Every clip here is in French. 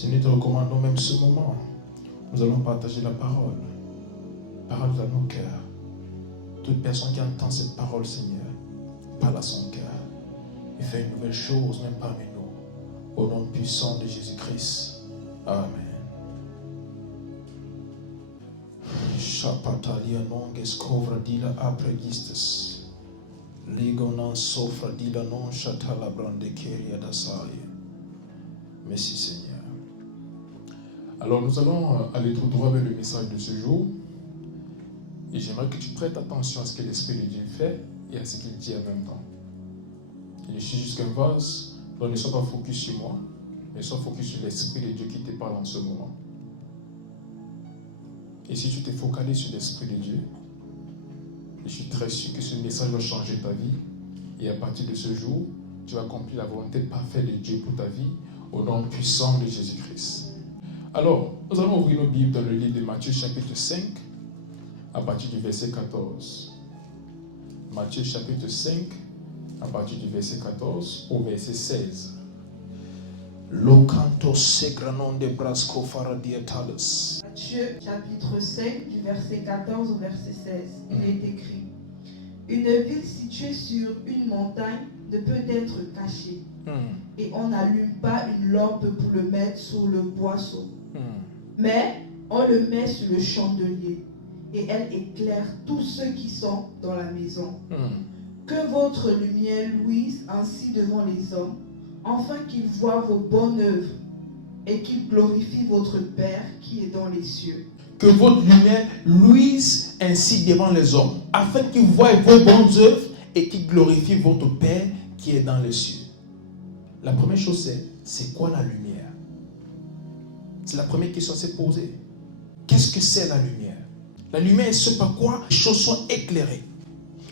Seigneur, nous te recommandons même ce moment. Nous allons partager la parole. Parole dans nos cœurs. Toute personne qui entend cette parole, Seigneur, parle à son cœur. Et fait une nouvelle chose, même parmi nous. Au nom puissant de Jésus-Christ. Amen. Chapatalia non escovra dila apregistes. Ligo non sofra dila non chatala brandekeria dasaya. Merci Seigneur. Alors nous allons aller tout droit vers le message de ce jour. Et j'aimerais que tu prêtes attention à ce que l'Esprit de Dieu fait et à ce qu'il dit en même temps. Je suis jusqu'à un vase, donc ne sois pas focus sur moi, mais sois focus sur l'Esprit de Dieu qui te parle en ce moment. Et si tu te focalises sur l'Esprit de Dieu, je suis très sûr que ce message va changer ta vie. Et à partir de ce jour, tu vas accomplir la volonté parfaite de Dieu pour ta vie, au nom puissant de Jésus-Christ. Alors, nous allons ouvrir nos Bibles dans le livre de Matthieu chapitre 5, à partir du verset 14. Matthieu chapitre 5, à partir du verset 14 au verset 16. Locanto segranon de brasco faradiatalis. Matthieu chapitre 5 du verset 14 au verset 16. Il est écrit: une ville située sur une montagne ne peut être cachée. Et on n'allume pas une lampe pour le mettre sous le boisseau. Mais on le met sur le chandelier. Et elle éclaire tous ceux qui sont dans la maison. Que votre lumière luise ainsi devant les hommes, afin qu'ils voient vos bonnes œuvres et qu'ils glorifient votre Père qui est dans les cieux. Que votre lumière luise ainsi devant les hommes, afin qu'ils voient vos bonnes œuvres et qu'ils glorifient votre Père qui est dans les cieux. La première chose, c'est quoi la lumière? C'est la première question à se poser. Qu'est-ce que c'est la lumière? La lumière est ce par quoi les choses sont éclairées.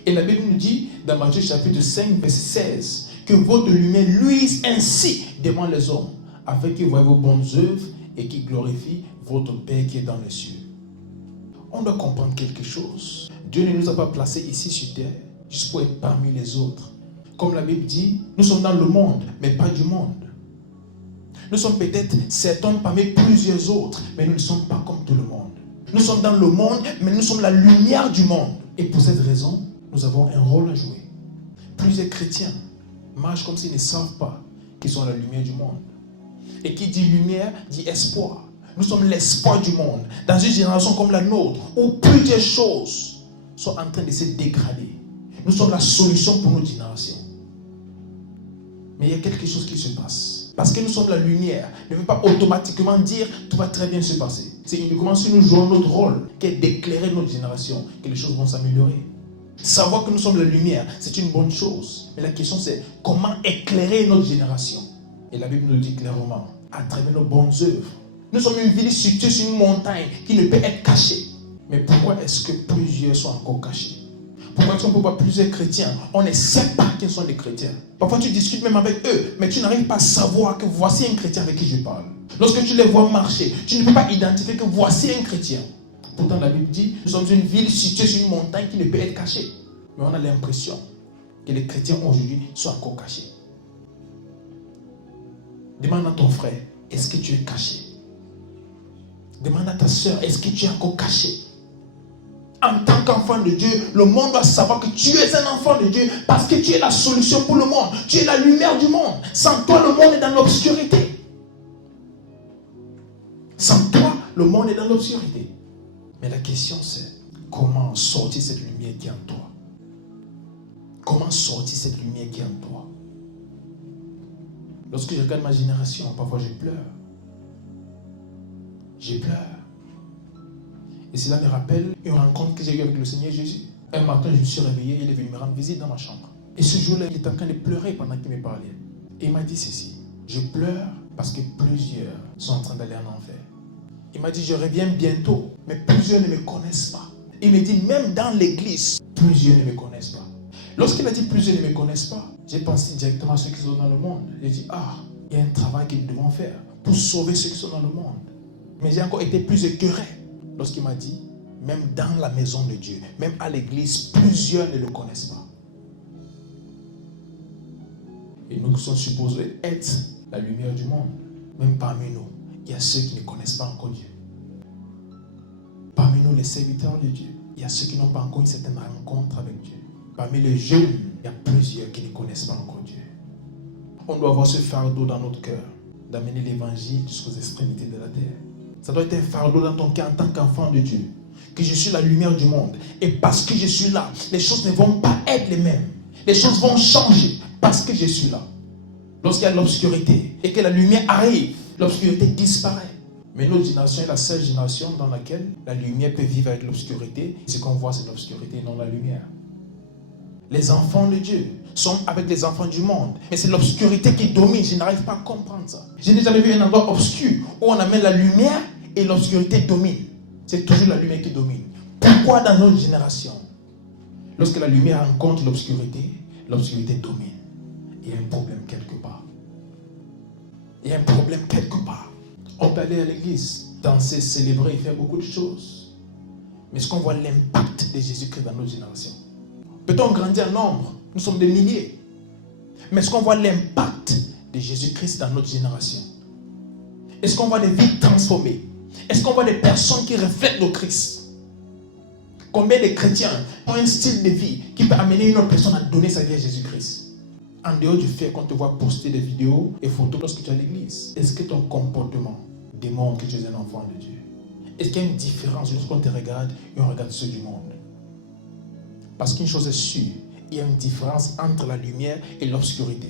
Et la Bible nous dit, dans Matthieu chapitre 5, verset 16, que votre lumière luise ainsi devant les hommes, afin qu'ils voient vos bonnes œuvres et qu'ils glorifient votre Père qui est dans les cieux. On doit comprendre quelque chose. Dieu ne nous a pas placés ici sur terre, juste pour être parmi les autres. Comme la Bible dit, nous sommes dans le monde, mais pas du monde. Nous sommes peut-être certains parmi plusieurs autres, mais nous ne sommes pas comme tout le monde. Nous sommes dans le monde, mais nous sommes la lumière du monde. Et pour cette raison, nous avons un rôle à jouer. Plusieurs chrétiens marchent comme s'ils ne savent pas qu'ils sont la lumière du monde. Et qui dit lumière, dit espoir. Nous sommes l'espoir du monde. Dans une génération comme la nôtre, où plusieurs choses sont en train de se dégrader. Nous sommes la solution pour notre génération. Mais il y a quelque chose qui se passe. Parce que nous sommes la lumière, ne veut pas automatiquement dire tout va très bien se passer. C'est uniquement si nous jouons notre rôle, qui est d'éclairer notre génération, que les choses vont s'améliorer. Savoir que nous sommes la lumière, c'est une bonne chose. Mais la question c'est comment éclairer notre génération. Et la Bible nous dit clairement, à travers nos bonnes œuvres. Nous sommes une ville située sur une montagne qui ne peut être cachée. Mais pourquoi est-ce que plusieurs sont encore cachés? Pourquoi est-ce qu'on peut voir plusieurs chrétiens? On ne sait pas qu'ils sont des chrétiens. Parfois tu discutes même avec eux, mais tu n'arrives pas à savoir que voici un chrétien avec qui je parle. Lorsque tu les vois marcher, tu ne peux pas identifier que voici un chrétien. Pourtant la Bible dit, nous sommes une ville située sur une montagne qui ne peut être cachée. Mais on a l'impression que les chrétiens aujourd'hui sont encore cachés. Demande à ton frère, est-ce que tu es caché? Demande à ta soeur, est-ce que tu es encore caché? En tant qu'enfant de Dieu, le monde doit savoir que tu es un enfant de Dieu parce que tu es la solution pour le monde. Tu es la lumière du monde. Sans toi, le monde est dans l'obscurité. Sans toi, le monde est dans l'obscurité. Mais la question c'est, comment sortir cette lumière qui est en toi? Comment sortir cette lumière qui est en toi? Lorsque je regarde ma génération, parfois je pleure. Je pleure. Et cela me rappelle une rencontre que j'ai eue avec le Seigneur Jésus. Un matin, je me suis réveillé, il est venu me rendre visite dans ma chambre. Et ce jour-là, il était en train de pleurer pendant qu'il me parlait. Et il m'a dit ceci: je pleure parce que plusieurs sont en train d'aller en enfer. Il m'a dit, je reviens bientôt, mais plusieurs ne me connaissent pas. Il me dit, même dans l'église, plusieurs ne me connaissent pas. Lorsqu'il a dit plusieurs ne me connaissent pas, j'ai pensé directement à ceux qui sont dans le monde. J'ai dit, il y a un travail que nous devons faire pour sauver ceux qui sont dans le monde. Mais j'ai encore été plus écœuré lorsqu'il m'a dit, même dans la maison de Dieu, même à l'église, plusieurs ne le connaissent pas. Et nous sommes supposés être la lumière du monde. Même parmi nous, il y a ceux qui ne connaissent pas encore Dieu. Parmi nous, les serviteurs de Dieu, il y a ceux qui n'ont pas encore une certaine rencontre avec Dieu. Parmi les jeunes, il y a plusieurs qui ne connaissent pas encore Dieu. On doit avoir ce fardeau dans notre cœur, d'amener l'évangile jusqu'aux extrémités de la terre. Ça doit être un fardeau dans ton cœur en tant qu'enfant de Dieu. Que je suis la lumière du monde. Et parce que je suis là, les choses ne vont pas être les mêmes. Les choses vont changer parce que je suis là. Lorsqu'il y a l'obscurité et que la lumière arrive, l'obscurité disparaît. Mais notre génération est la seule génération dans laquelle la lumière peut vivre avec l'obscurité. Ce qu'on voit, c'est l'obscurité et non la lumière. Les enfants de Dieu sont avec les enfants du monde. Mais c'est l'obscurité qui domine. Je n'arrive pas à comprendre ça. Je n'ai jamais vu un endroit obscur où on amène la lumière et l'obscurité domine. C'est toujours la lumière qui domine. Pourquoi dans notre génération, lorsque la lumière rencontre l'obscurité domine? Il y a un problème quelque part. Il y a un problème quelque part. On peut aller à l'église, danser, célébrer et faire beaucoup de choses. Mais est-ce qu'on voit l'impact de Jésus-Christ dans notre génération? Peut-on grandir en nombre? Nous sommes des milliers. Mais est-ce qu'on voit l'impact de Jésus-Christ dans notre génération? Est-ce qu'on voit des vies transformées? Est-ce qu'on voit des personnes qui reflètent le Christ? Combien de chrétiens ont un style de vie qui peut amener une autre personne à donner sa vie à Jésus-Christ? En dehors du fait qu'on te voit poster des vidéos et photos lorsque tu es à l'église, est-ce que ton comportement démontre que tu es un enfant de Dieu? Est-ce qu'il y a une différence lorsqu'on te regarde et on regarde ceux du monde? Parce qu'une chose est sûre, il y a une différence entre la lumière et l'obscurité.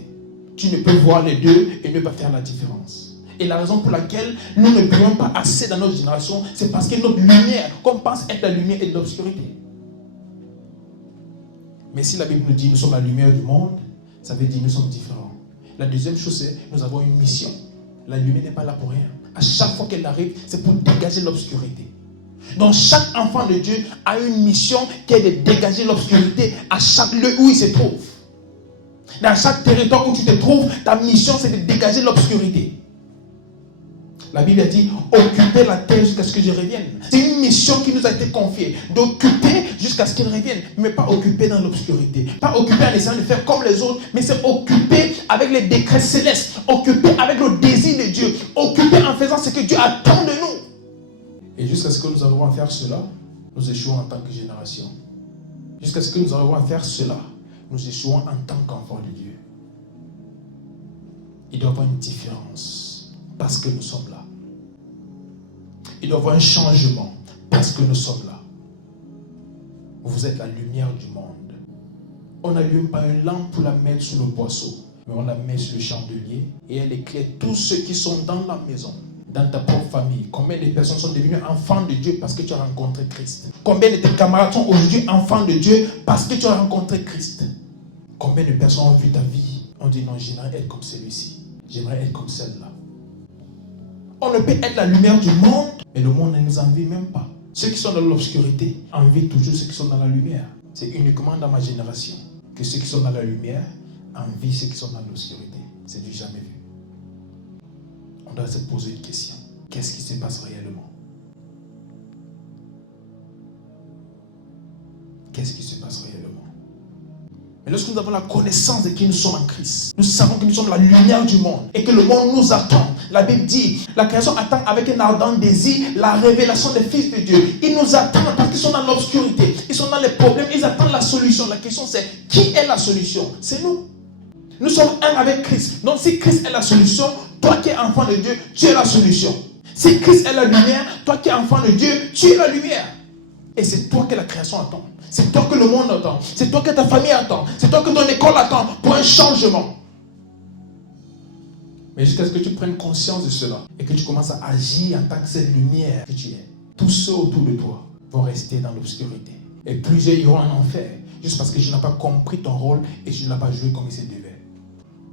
Tu ne peux voir les deux et ne pas faire la différence. Et la raison pour laquelle nous ne brillons pas assez dans notre génération, c'est parce que notre lumière, qu'on pense être la lumière, est de l'obscurité. Mais si la Bible nous dit nous sommes la lumière du monde, ça veut dire nous sommes différents. La deuxième chose, c'est nous avons une mission. La lumière n'est pas là pour rien. À chaque fois qu'elle arrive, c'est pour dégager l'obscurité. Donc chaque enfant de Dieu a une mission qui est de dégager l'obscurité à chaque lieu où il se trouve. Dans chaque territoire où tu te trouves, ta mission c'est de dégager l'obscurité. La Bible a dit, occuper la terre jusqu'à ce que je revienne. C'est une mission qui nous a été confiée, d'occuper jusqu'à ce qu'il revienne. Mais pas occuper dans l'obscurité. Pas occuper en essayant de faire comme les autres, mais c'est occuper avec les décrets célestes. Occuper avec le désir de Dieu. Occuper en faisant ce que Dieu attend de nous. Et jusqu'à ce que nous arrivons à faire cela, nous échouons en tant que génération. Jusqu'à ce que nous arrivons à faire cela, nous échouons en tant qu'enfants de Dieu. Il doit y avoir une différence. Parce que nous sommes là. Il doit y avoir un changement parce que nous sommes là. Vous êtes la lumière du monde. On n'allume pas une lampe pour la mettre sur le boisseau, mais on la met sur le chandelier et elle éclaire tous ceux qui sont dans la maison, dans ta propre famille. Combien de personnes sont devenues enfants de Dieu parce que tu as rencontré Christ? Combien de tes camarades sont aujourd'hui enfants de Dieu parce que tu as rencontré Christ? Combien de personnes ont vu ta vie? On dit non, j'aimerais être comme celui-ci. J'aimerais être comme celle-là. On ne peut être la lumière du monde, mais le monde ne nous envie même pas. Ceux qui sont dans l'obscurité envient toujours ceux qui sont dans la lumière. C'est uniquement dans ma génération que ceux qui sont dans la lumière envient ceux qui sont dans l'obscurité. C'est du jamais vu. On doit se poser une question. Qu'est-ce qui se passe réellement? Qu'est-ce qui se passe réellement? Mais lorsque nous avons la connaissance de qui nous sommes en Christ, nous savons que nous sommes la lumière du monde et que le monde nous attend. La Bible dit, la création attend avec un ardent désir la révélation des fils de Dieu. Ils nous attendent parce qu'ils sont dans l'obscurité, ils sont dans les problèmes, ils attendent la solution. La question c'est, qui est la solution? C'est nous. Nous sommes un avec Christ. Donc si Christ est la solution, toi qui es enfant de Dieu, tu es la solution. Si Christ est la lumière, toi qui es enfant de Dieu, tu es la lumière. Et c'est toi que la création attend. C'est toi que le monde attend. C'est toi que ta famille attend. C'est toi que ton école attend pour un changement. Mais jusqu'à ce que tu prennes conscience de cela et que tu commences à agir en tant que cette lumière que tu es, tous ceux autour de toi vont rester dans l'obscurité. Et plusieurs iront en enfer juste parce que tu n'as pas compris ton rôle et tu ne l'as pas joué comme il se devait.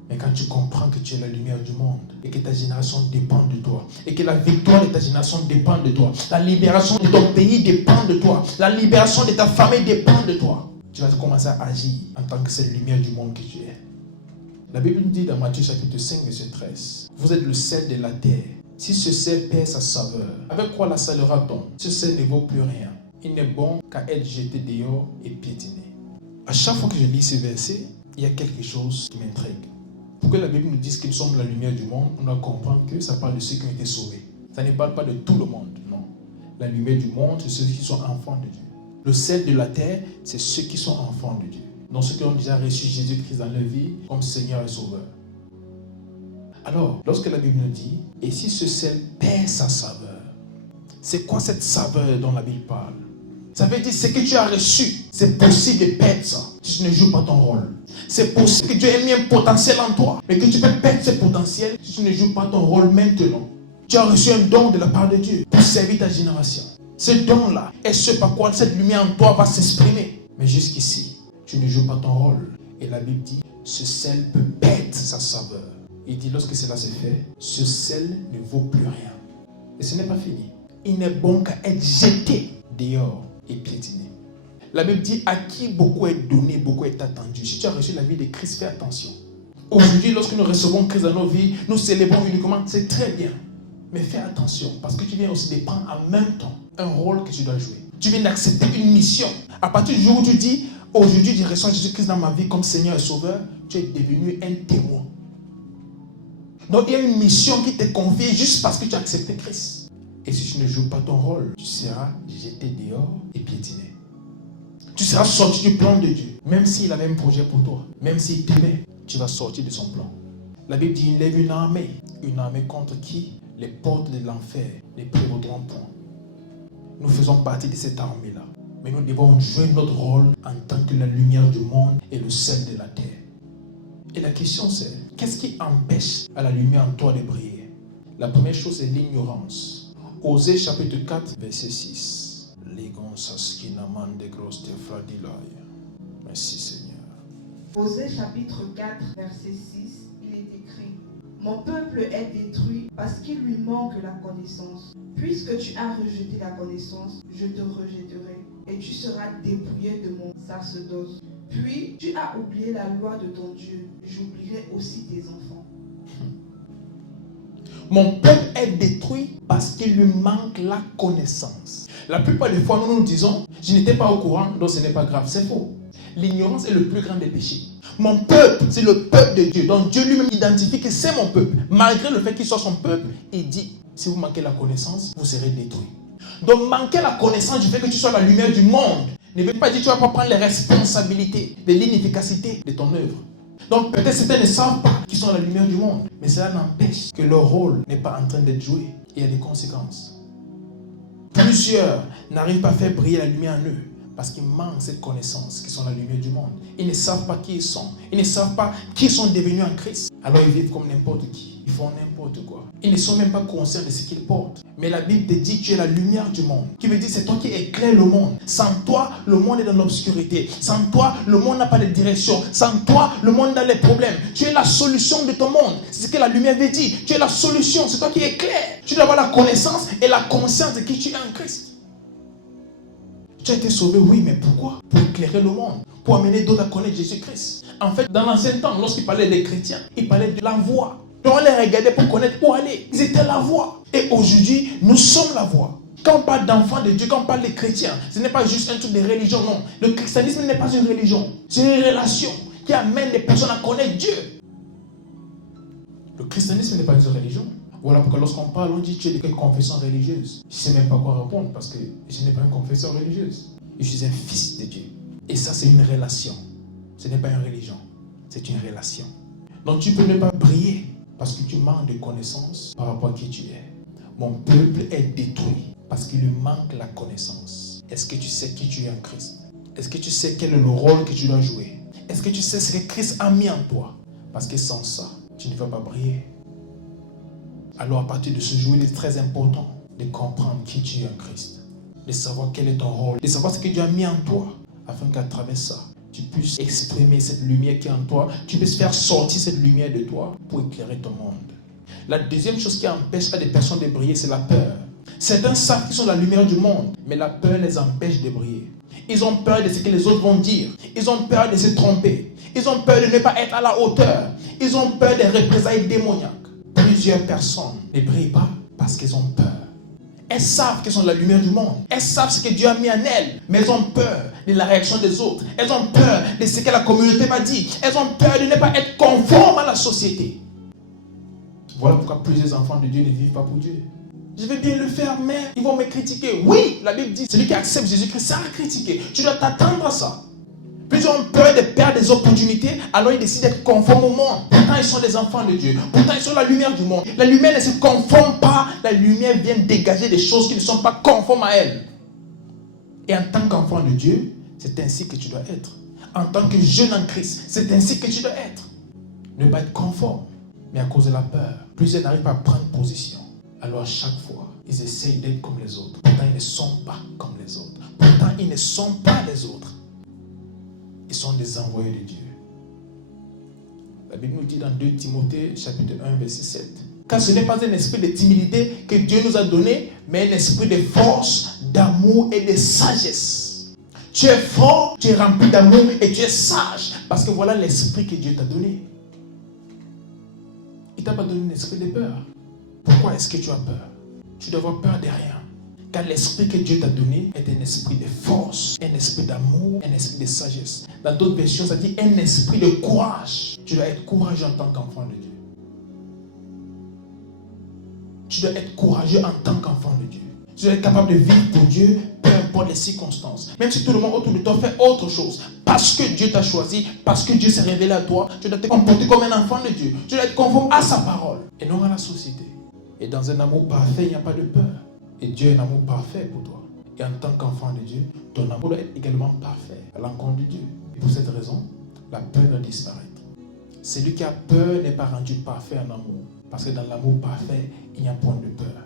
Mais quand tu comprends que tu es la lumière du monde et que ta génération dépend de toi et que la victoire de ta génération dépend de toi, la libération de ton pays dépend de toi, la libération de ta famille dépend de toi, tu vas commencer à agir en tant que cette lumière du monde que tu es. La Bible nous dit dans Matthieu chapitre 5, verset 13, vous êtes le sel de la terre. Si ce sel perd sa saveur, avec quoi la salera-t-on? Ce sel ne vaut plus rien. Il n'est bon qu'à être jeté dehors et piétiné. À chaque fois que je lis ces versets, il y a quelque chose qui m'intrigue. Pour que la Bible nous dise que nous sommes la lumière du monde, on doit comprendre que ça parle de ceux qui ont été sauvés. Ça ne parle pas de tout le monde, non. La lumière du monde, c'est ceux qui sont enfants de Dieu. Le sel de la terre, c'est ceux qui sont enfants de Dieu. Donc ceux qui ont déjà reçu Jésus-Christ dans leur vie comme Seigneur et Sauveur. Alors, lorsque la Bible nous dit, et si ce sel perd sa saveur, c'est quoi cette saveur dont la Bible parle? Ça veut dire ce que tu as reçu, c'est possible de perdre ça si tu ne joues pas ton rôle. C'est possible que Dieu ait mis un potentiel en toi, mais que tu peux perdre ce potentiel si tu ne joues pas ton rôle maintenant. Tu as reçu un don de la part de Dieu pour servir ta génération. Ce don-là est ce par quoi cette lumière en toi va s'exprimer. Mais jusqu'ici, tu ne joues pas ton rôle. Et la Bible dit, ce sel peut perdre sa saveur. Il dit, lorsque cela se fait, ce sel ne vaut plus rien. Et ce n'est pas fini. Il n'est bon qu'à être jeté dehors et piétiné. La Bible dit, à qui beaucoup est donné, beaucoup est attendu. Si tu as reçu la vie de Christ, fais attention. Aujourd'hui, lorsque nous recevons Christ dans nos vies, nous célébrons uniquement, c'est très bien. Mais fais attention, parce que tu viens aussi de prendre en même temps un rôle que tu dois jouer. Tu viens d'accepter une mission. À partir du jour où tu dis, aujourd'hui, je reçois Jésus-Christ dans ma vie comme Seigneur et Sauveur, tu es devenu un témoin. Donc, il y a une mission qui t'est confiée juste parce que tu as accepté Christ. Et si tu ne joues pas ton rôle, tu seras jeté dehors et piétiné. Tu seras sorti du plan de Dieu. Même s'il avait un projet pour toi, même s'il t'aimait, tu vas sortir de son plan. La Bible dit, il lève une armée contre qui les portes de l'enfer ne prévaudront point. Nous faisons partie de cette armée-là. Mais nous devons jouer notre rôle en tant que la lumière du monde et le sel de la terre. Et la question c'est, qu'est-ce qui empêche à la lumière en toi de briller? La première chose c'est l'ignorance. Osée chapitre 4, verset 6. Merci Seigneur. Osée chapitre 4, verset 6, il est écrit, mon peuple est détruit parce qu'il lui manque la connaissance. Puisque tu as rejeté la connaissance, je te rejetterai et tu seras dépouillé de mon sacerdoce. Puis tu as oublié la loi de ton Dieu, j'oublierai aussi tes enfants. Mon peuple est détruit parce qu'il lui manque la connaissance. La plupart des fois, nous nous disons, je n'étais pas au courant, donc ce n'est pas grave. C'est faux. L'ignorance est le plus grand des péchés. Mon peuple, c'est le peuple de Dieu. Donc Dieu lui-même identifie que c'est mon peuple. Malgré le fait qu'il soit son peuple, il dit, si vous manquez la connaissance, vous serez détruits. Donc manquer la connaissance du fait que tu sois la lumière du monde ne veut pas dire que tu ne vas pas prendre les responsabilités de l'inefficacité de ton œuvre. Donc peut-être certains ne savent pas qu'ils sont la lumière du monde, mais cela n'empêche que leur rôle n'est pas en train d'être joué. Il y a des conséquences. Plusieurs n'arrivent pas à faire briller la lumière en eux parce qu'ils manquent cette connaissance qui sont la lumière du monde. Ils ne savent pas qui ils sont. Ils ne savent pas qui ils sont devenus en Christ. Alors ils vivent comme n'importe qui. Ils font n'importe quoi. Ils ne sont même pas conscients de ce qu'ils portent. Mais la Bible te dit que tu es la lumière du monde. Qui veut dire c'est toi qui éclaires le monde. Sans toi, le monde est dans l'obscurité. Sans toi, le monde n'a pas de direction. Sans toi, le monde a des problèmes. Tu es la solution de ton monde. C'est ce que la lumière veut dire. Tu es la solution. C'est toi qui éclaires. Tu dois avoir la connaissance et la conscience de qui tu es en Christ. Tu as été sauvé, oui, mais pourquoi? Pour éclairer le monde, pour amener d'autres à connaître Jésus-Christ. En fait, dans l'ancien temps, lorsqu'il parlait des chrétiens, il parlait de la voie. Donc on les regardait pour connaître où aller. Ils étaient la voie. Et aujourd'hui, nous sommes la voie. Quand on parle d'enfants de Dieu, quand on parle des chrétiens, ce n'est pas juste un truc de religion, non. Le christianisme n'est pas une religion. C'est une relation qui amène les personnes à connaître Dieu. Le christianisme n'est pas une religion. Voilà pourquoi lorsqu'on parle, on dit tu es de quelle confession religieuse. Je ne sais même pas quoi répondre parce que je n'ai pas une confession religieuse. Je suis un fils de Dieu. Et ça, c'est une relation. Ce n'est pas une religion. C'est une relation. Donc tu peux ne pas briller parce que tu manques de connaissances par rapport à qui tu es. Mon peuple est détruit parce qu'il lui manque la connaissance. Est-ce que tu sais qui tu es en Christ? Est-ce que tu sais quel est le rôle que tu dois jouer? Est-ce que tu sais ce que Christ a mis en toi? Parce que sans ça, tu ne vas pas briller. Alors à partir de ce jour, il est très important de comprendre qui tu es en Christ, de savoir quel est ton rôle, de savoir ce que Dieu a mis en toi, afin qu'à travers ça, tu puisses exprimer cette lumière qui est en toi, tu puisses faire sortir cette lumière de toi pour éclairer ton monde. La deuxième chose qui empêche à des personnes de briller, c'est la peur. Certains savent qu'ils sont la lumière du monde, mais la peur les empêche de briller. Ils ont peur de ce que les autres vont dire. Ils ont peur de se tromper. Ils ont peur de ne pas être à la hauteur. Ils ont peur des représailles démoniaques. Plusieurs personnes ne brillent pas parce qu'elles ont peur. Elles savent qu'elles sont la lumière du monde. Elles savent ce que Dieu a mis en elles. Mais elles ont peur de la réaction des autres. Elles ont peur de ce que la communauté m'a dit. Elles ont peur de ne pas être conformes à la société. Voilà pourquoi plusieurs enfants de Dieu ne vivent pas pour Dieu. Je vais bien le faire, mais ils vont me critiquer. Oui, la Bible dit, celui qui accepte Jésus-Christ sera critiqué. Tu dois t'attendre à ça. Plus ils ont peur de perdre des opportunités, alors ils décident d'être conformes au monde. Pourtant, ils sont des enfants de Dieu. Pourtant, ils sont la lumière du monde. La lumière ne se conforme pas. La lumière vient dégager des choses qui ne sont pas conformes à elle. Et en tant qu'enfant de Dieu, c'est ainsi que tu dois être. En tant que jeune en Christ, c'est ainsi que tu dois être. Ne pas être conforme, mais à cause de la peur. Plusieurs n'arrivent pas à prendre position. Alors à chaque fois, ils essayent d'être comme les autres. Pourtant, ils ne sont pas comme les autres. Pourtant, ils ne sont pas les autres. Ils sont des envoyés de Dieu. La Bible nous dit dans 2 Timothée, chapitre 1, verset 7. Car ce n'est pas un esprit de timidité que Dieu nous a donné, mais un esprit de force, d'amour et de sagesse. Tu es fort, tu es rempli d'amour et tu es sage. Parce que voilà l'esprit que Dieu t'a donné. Il ne t'a pas donné un esprit de peur. Pourquoi est-ce que tu as peur? Tu dois avoir peur de rien. Car l'esprit que Dieu t'a donné est un esprit de force, un esprit d'amour, un esprit de sagesse. Dans d'autres versions, ça dit un esprit de courage. Tu dois être courageux en tant qu'enfant de Dieu. Tu dois être courageux en tant qu'enfant de Dieu. Tu dois être capable de vivre pour Dieu, peu importe les circonstances. Même si tout le monde autour de toi fait autre chose. Parce que Dieu t'a choisi, parce que Dieu s'est révélé à toi, tu dois te comporter comme un enfant de Dieu. Tu dois être conforme à sa parole et non à la société. Et dans un amour parfait, il n'y a pas de peur. Et Dieu est un amour parfait pour toi. Et en tant qu'enfant de Dieu, ton amour doit être également parfait à l'encontre de Dieu. Et pour cette raison, la peur doit disparaître. Celui qui a peur n'est pas rendu parfait en amour. Parce que dans l'amour parfait, il n'y a point de peur.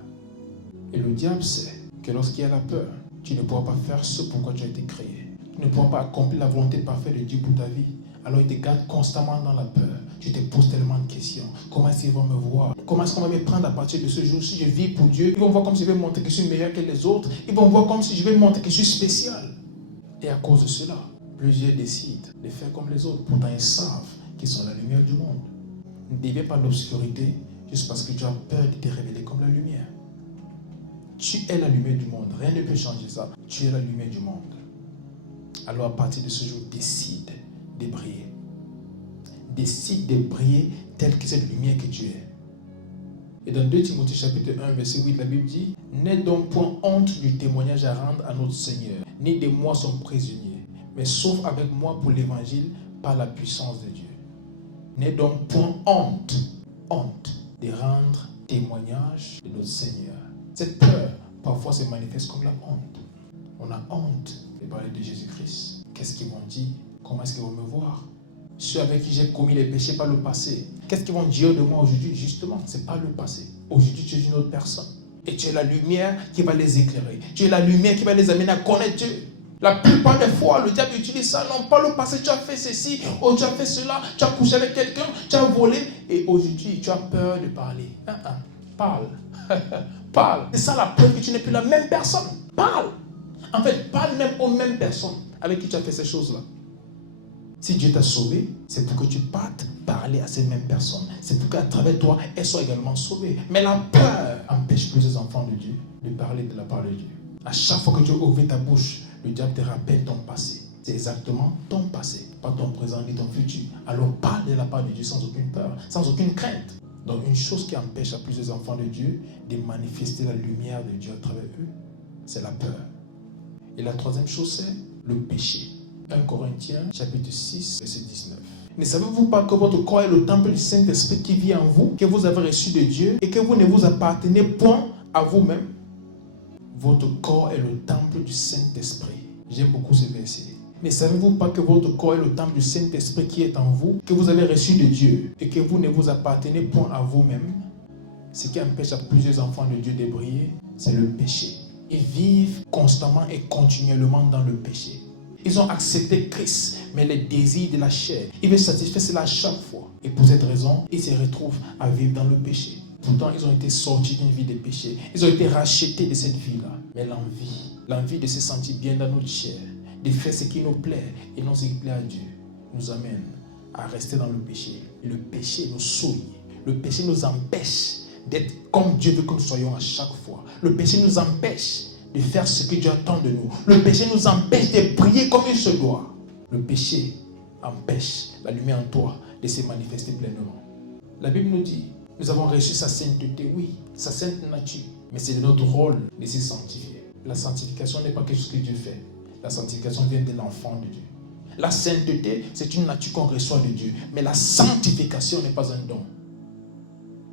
Et le diable sait que lorsqu'il y a la peur, tu ne pourras pas faire ce pourquoi tu as été créé. Tu ne pourras pas accomplir la volonté parfaite de Dieu pour ta vie. Alors il te garde constamment dans la peur. Tu te poses tellement de questions. Comment est-ce qu'ils vont me voir? Comment est-ce qu'on va me prendre à partir de ce jour? Si je vis pour Dieu, ils vont voir comme si je vais montrer que je suis meilleur que les autres. Ils vont voir comme si je vais montrer que je suis spécial. Et à cause de cela, plusieurs décident de faire comme les autres. Pourtant ils savent qu'ils sont la lumière du monde. Ne déviens pas de l'obscurité juste parce que tu as peur de te révéler comme la lumière. Tu es la lumière du monde. Rien ne peut changer ça. Tu es la lumière du monde. Alors à partir de ce jour, décide de briller. Décide de briller tel que cette lumière que tu es. Et dans 2 Timothée chapitre 1, verset 8, la Bible dit: n'aie donc point honte du témoignage à rendre à notre Seigneur, ni de moi son prisonnier, mais sauf avec moi pour l'évangile par la puissance de Dieu. N'aie donc point honte de rendre témoignage de notre Seigneur. Cette peur, parfois, se manifeste comme la honte. On a honte de parler de Jésus-Christ. Qu'est-ce qu'ils vont dire? Comment est-ce qu'ils vont me voir? Ceux avec qui j'ai commis les péchés par le passé. Qu'est-ce qu'ils vont dire de moi aujourd'hui? Justement, ce n'est pas le passé. Aujourd'hui, tu es une autre personne. Et tu es la lumière qui va les éclairer. Tu es la lumière qui va les amener à connaître Dieu. La plupart des fois, le diable utilise ça. Non, pas le passé, tu as fait ceci, ou tu as fait cela, tu as couché avec quelqu'un, tu as volé. Et aujourd'hui, tu as peur de parler. Parle. Parle. C'est ça la preuve que tu n'es plus la même personne. Parle. En fait, parle même aux mêmes personnes avec qui tu as fait ces choses-là. Si Dieu t'a sauvé, c'est pour que tu partes parler à ces mêmes personnes. C'est pour qu'à travers toi, elles soient également sauvées. Mais la peur empêche plusieurs enfants de Dieu de parler de la part de Dieu. À chaque fois que tu ouvres ta bouche, le diable te rappelle ton passé. C'est exactement ton passé, pas ton présent ni ton futur. Alors parle de la part de Dieu sans aucune peur, sans aucune crainte. Donc une chose qui empêche à plusieurs enfants de Dieu de manifester la lumière de Dieu à travers eux, c'est la peur. Et la troisième chose, c'est le péché. 1 Corinthiens, chapitre 6, verset 19. Ne savez-vous pas que votre corps est le temple du Saint-Esprit qui vit en vous, que vous avez reçu de Dieu, et que vous ne vous appartenez point à vous-même? Votre corps est le temple du Saint-Esprit. J'aime beaucoup ce verset. Ne savez-vous pas que votre corps est le temple du Saint-Esprit qui est en vous, que vous avez reçu de Dieu, et que vous ne vous appartenez point à vous-même? Ce qui empêche à plusieurs enfants de Dieu de briller, c'est le péché. Ils vivent constamment et continuellement dans le péché. Ils ont accepté Christ, mais les désirs de la chair, ils veulent satisfaire cela à chaque fois. Et pour cette raison, ils se retrouvent à vivre dans le péché. Pourtant, ils ont été sortis d'une vie de péché. Ils ont été rachetés de cette vie-là. Mais l'envie de se sentir bien dans notre chair, de faire ce qui nous plaît et non ce qui plaît à Dieu, nous amène à rester dans le péché. Et le péché nous souille. Le péché nous empêche d'être comme Dieu veut que nous soyons à chaque fois. Le péché nous empêche de faire ce que Dieu attend de nous. Le péché nous empêche de prier comme il se doit. Le péché empêche la lumière en toi de se manifester pleinement. La Bible nous dit, nous avons reçu sa sainteté, oui, sa sainte nature. Mais c'est de notre rôle de se sanctifier. La sanctification n'est pas quelque chose que Dieu fait. La sanctification vient de l'enfant de Dieu. La sainteté, c'est une nature qu'on reçoit de Dieu. Mais la sanctification n'est pas un don.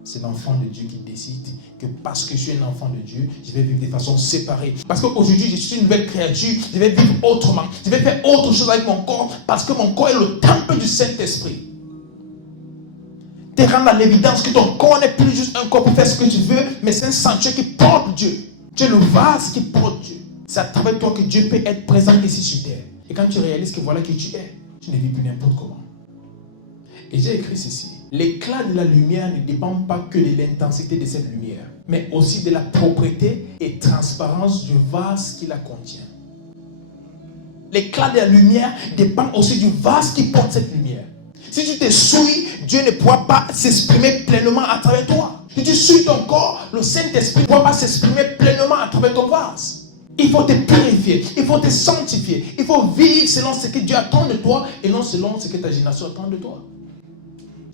C'est l'enfant de Dieu qui décide que parce que je suis un enfant de Dieu, je vais vivre de façon séparée. Parce qu'aujourd'hui, je suis une nouvelle créature, je vais vivre autrement. Je vais faire autre chose avec mon corps parce que mon corps est le temple du Saint-Esprit. Tu rends à l'évidence que ton corps n'est plus juste un corps pour faire ce que tu veux, mais c'est un sanctuaire qui porte Dieu. Tu es le vase qui porte Dieu. C'est à travers toi que Dieu peut être présent ici sur terre. Et quand tu réalises que voilà qui tu es, tu ne vis plus n'importe comment. Et j'ai écrit ceci. L'éclat de la lumière ne dépend pas que de l'intensité de cette lumière, mais aussi de la propreté et transparence du vase qui la contient. L'éclat de la lumière dépend aussi du vase qui porte cette lumière. Si tu te souilles, Dieu ne pourra pas s'exprimer pleinement à travers toi. Si tu souilles ton corps, le Saint-Esprit ne pourra pas s'exprimer pleinement à travers ton vase. Il faut te purifier, il faut te sanctifier, il faut vivre selon ce que Dieu attend de toi et non selon ce que ta génération attend de toi.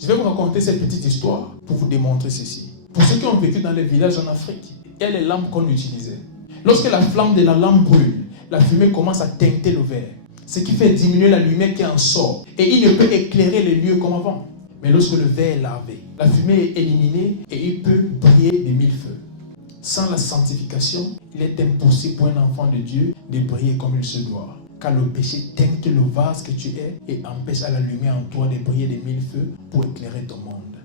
Je vais vous raconter cette petite histoire pour vous démontrer ceci. Pour ceux qui ont vécu dans les villages en Afrique, il y a les lampes qu'on utilisait. Lorsque la flamme de la lampe brûle, la fumée commence à teinter le verre, ce qui fait diminuer la lumière qui en sort. Et il ne peut éclairer les lieux comme avant. Mais lorsque le verre est lavé, la fumée est éliminée et il peut briller de mille feux. Sans la sanctification, il est impossible pour un enfant de Dieu de briller comme il se doit. Car le péché teinte le vase que tu es et empêche à la lumière en toi de briller de mille feux pour éclairer ton monde.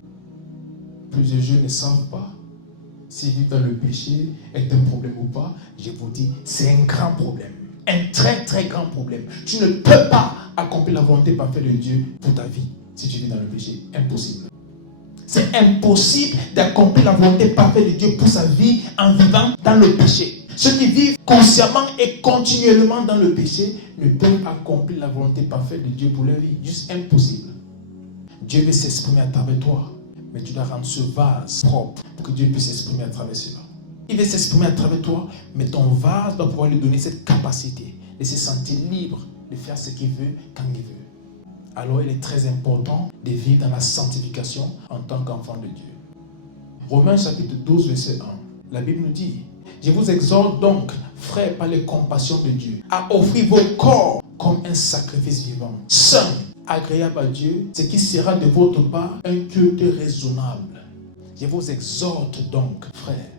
Plusieurs jeunes ne savent pas si vivre dans le péché est un problème ou pas. Je vous dis, c'est un grand problème. Un très très grand problème. Tu ne peux pas accomplir la volonté parfaite de Dieu pour ta vie si tu vis dans le péché. Impossible. C'est impossible d'accomplir la volonté parfaite de Dieu pour sa vie en vivant dans le péché. Ceux qui vivent consciemment et continuellement dans le péché ne peuvent accomplir la volonté parfaite de Dieu pour leur vie. Juste impossible. Dieu veut s'exprimer à travers toi, mais tu dois rendre ce vase propre pour que Dieu puisse s'exprimer à travers cela. Il veut s'exprimer à travers toi, mais ton vase doit pouvoir lui donner cette capacité de se sentir libre, de faire ce qu'il veut quand il veut. Alors il est très important de vivre dans la sanctification en tant qu'enfant de Dieu. Romains chapitre 12, verset 1. La Bible nous dit: je vous exhorte donc, frères, par les compassions de Dieu, à offrir vos corps comme un sacrifice vivant, saint, agréable à Dieu, ce qui sera de votre part un culte raisonnable. Je vous exhorte donc, frères,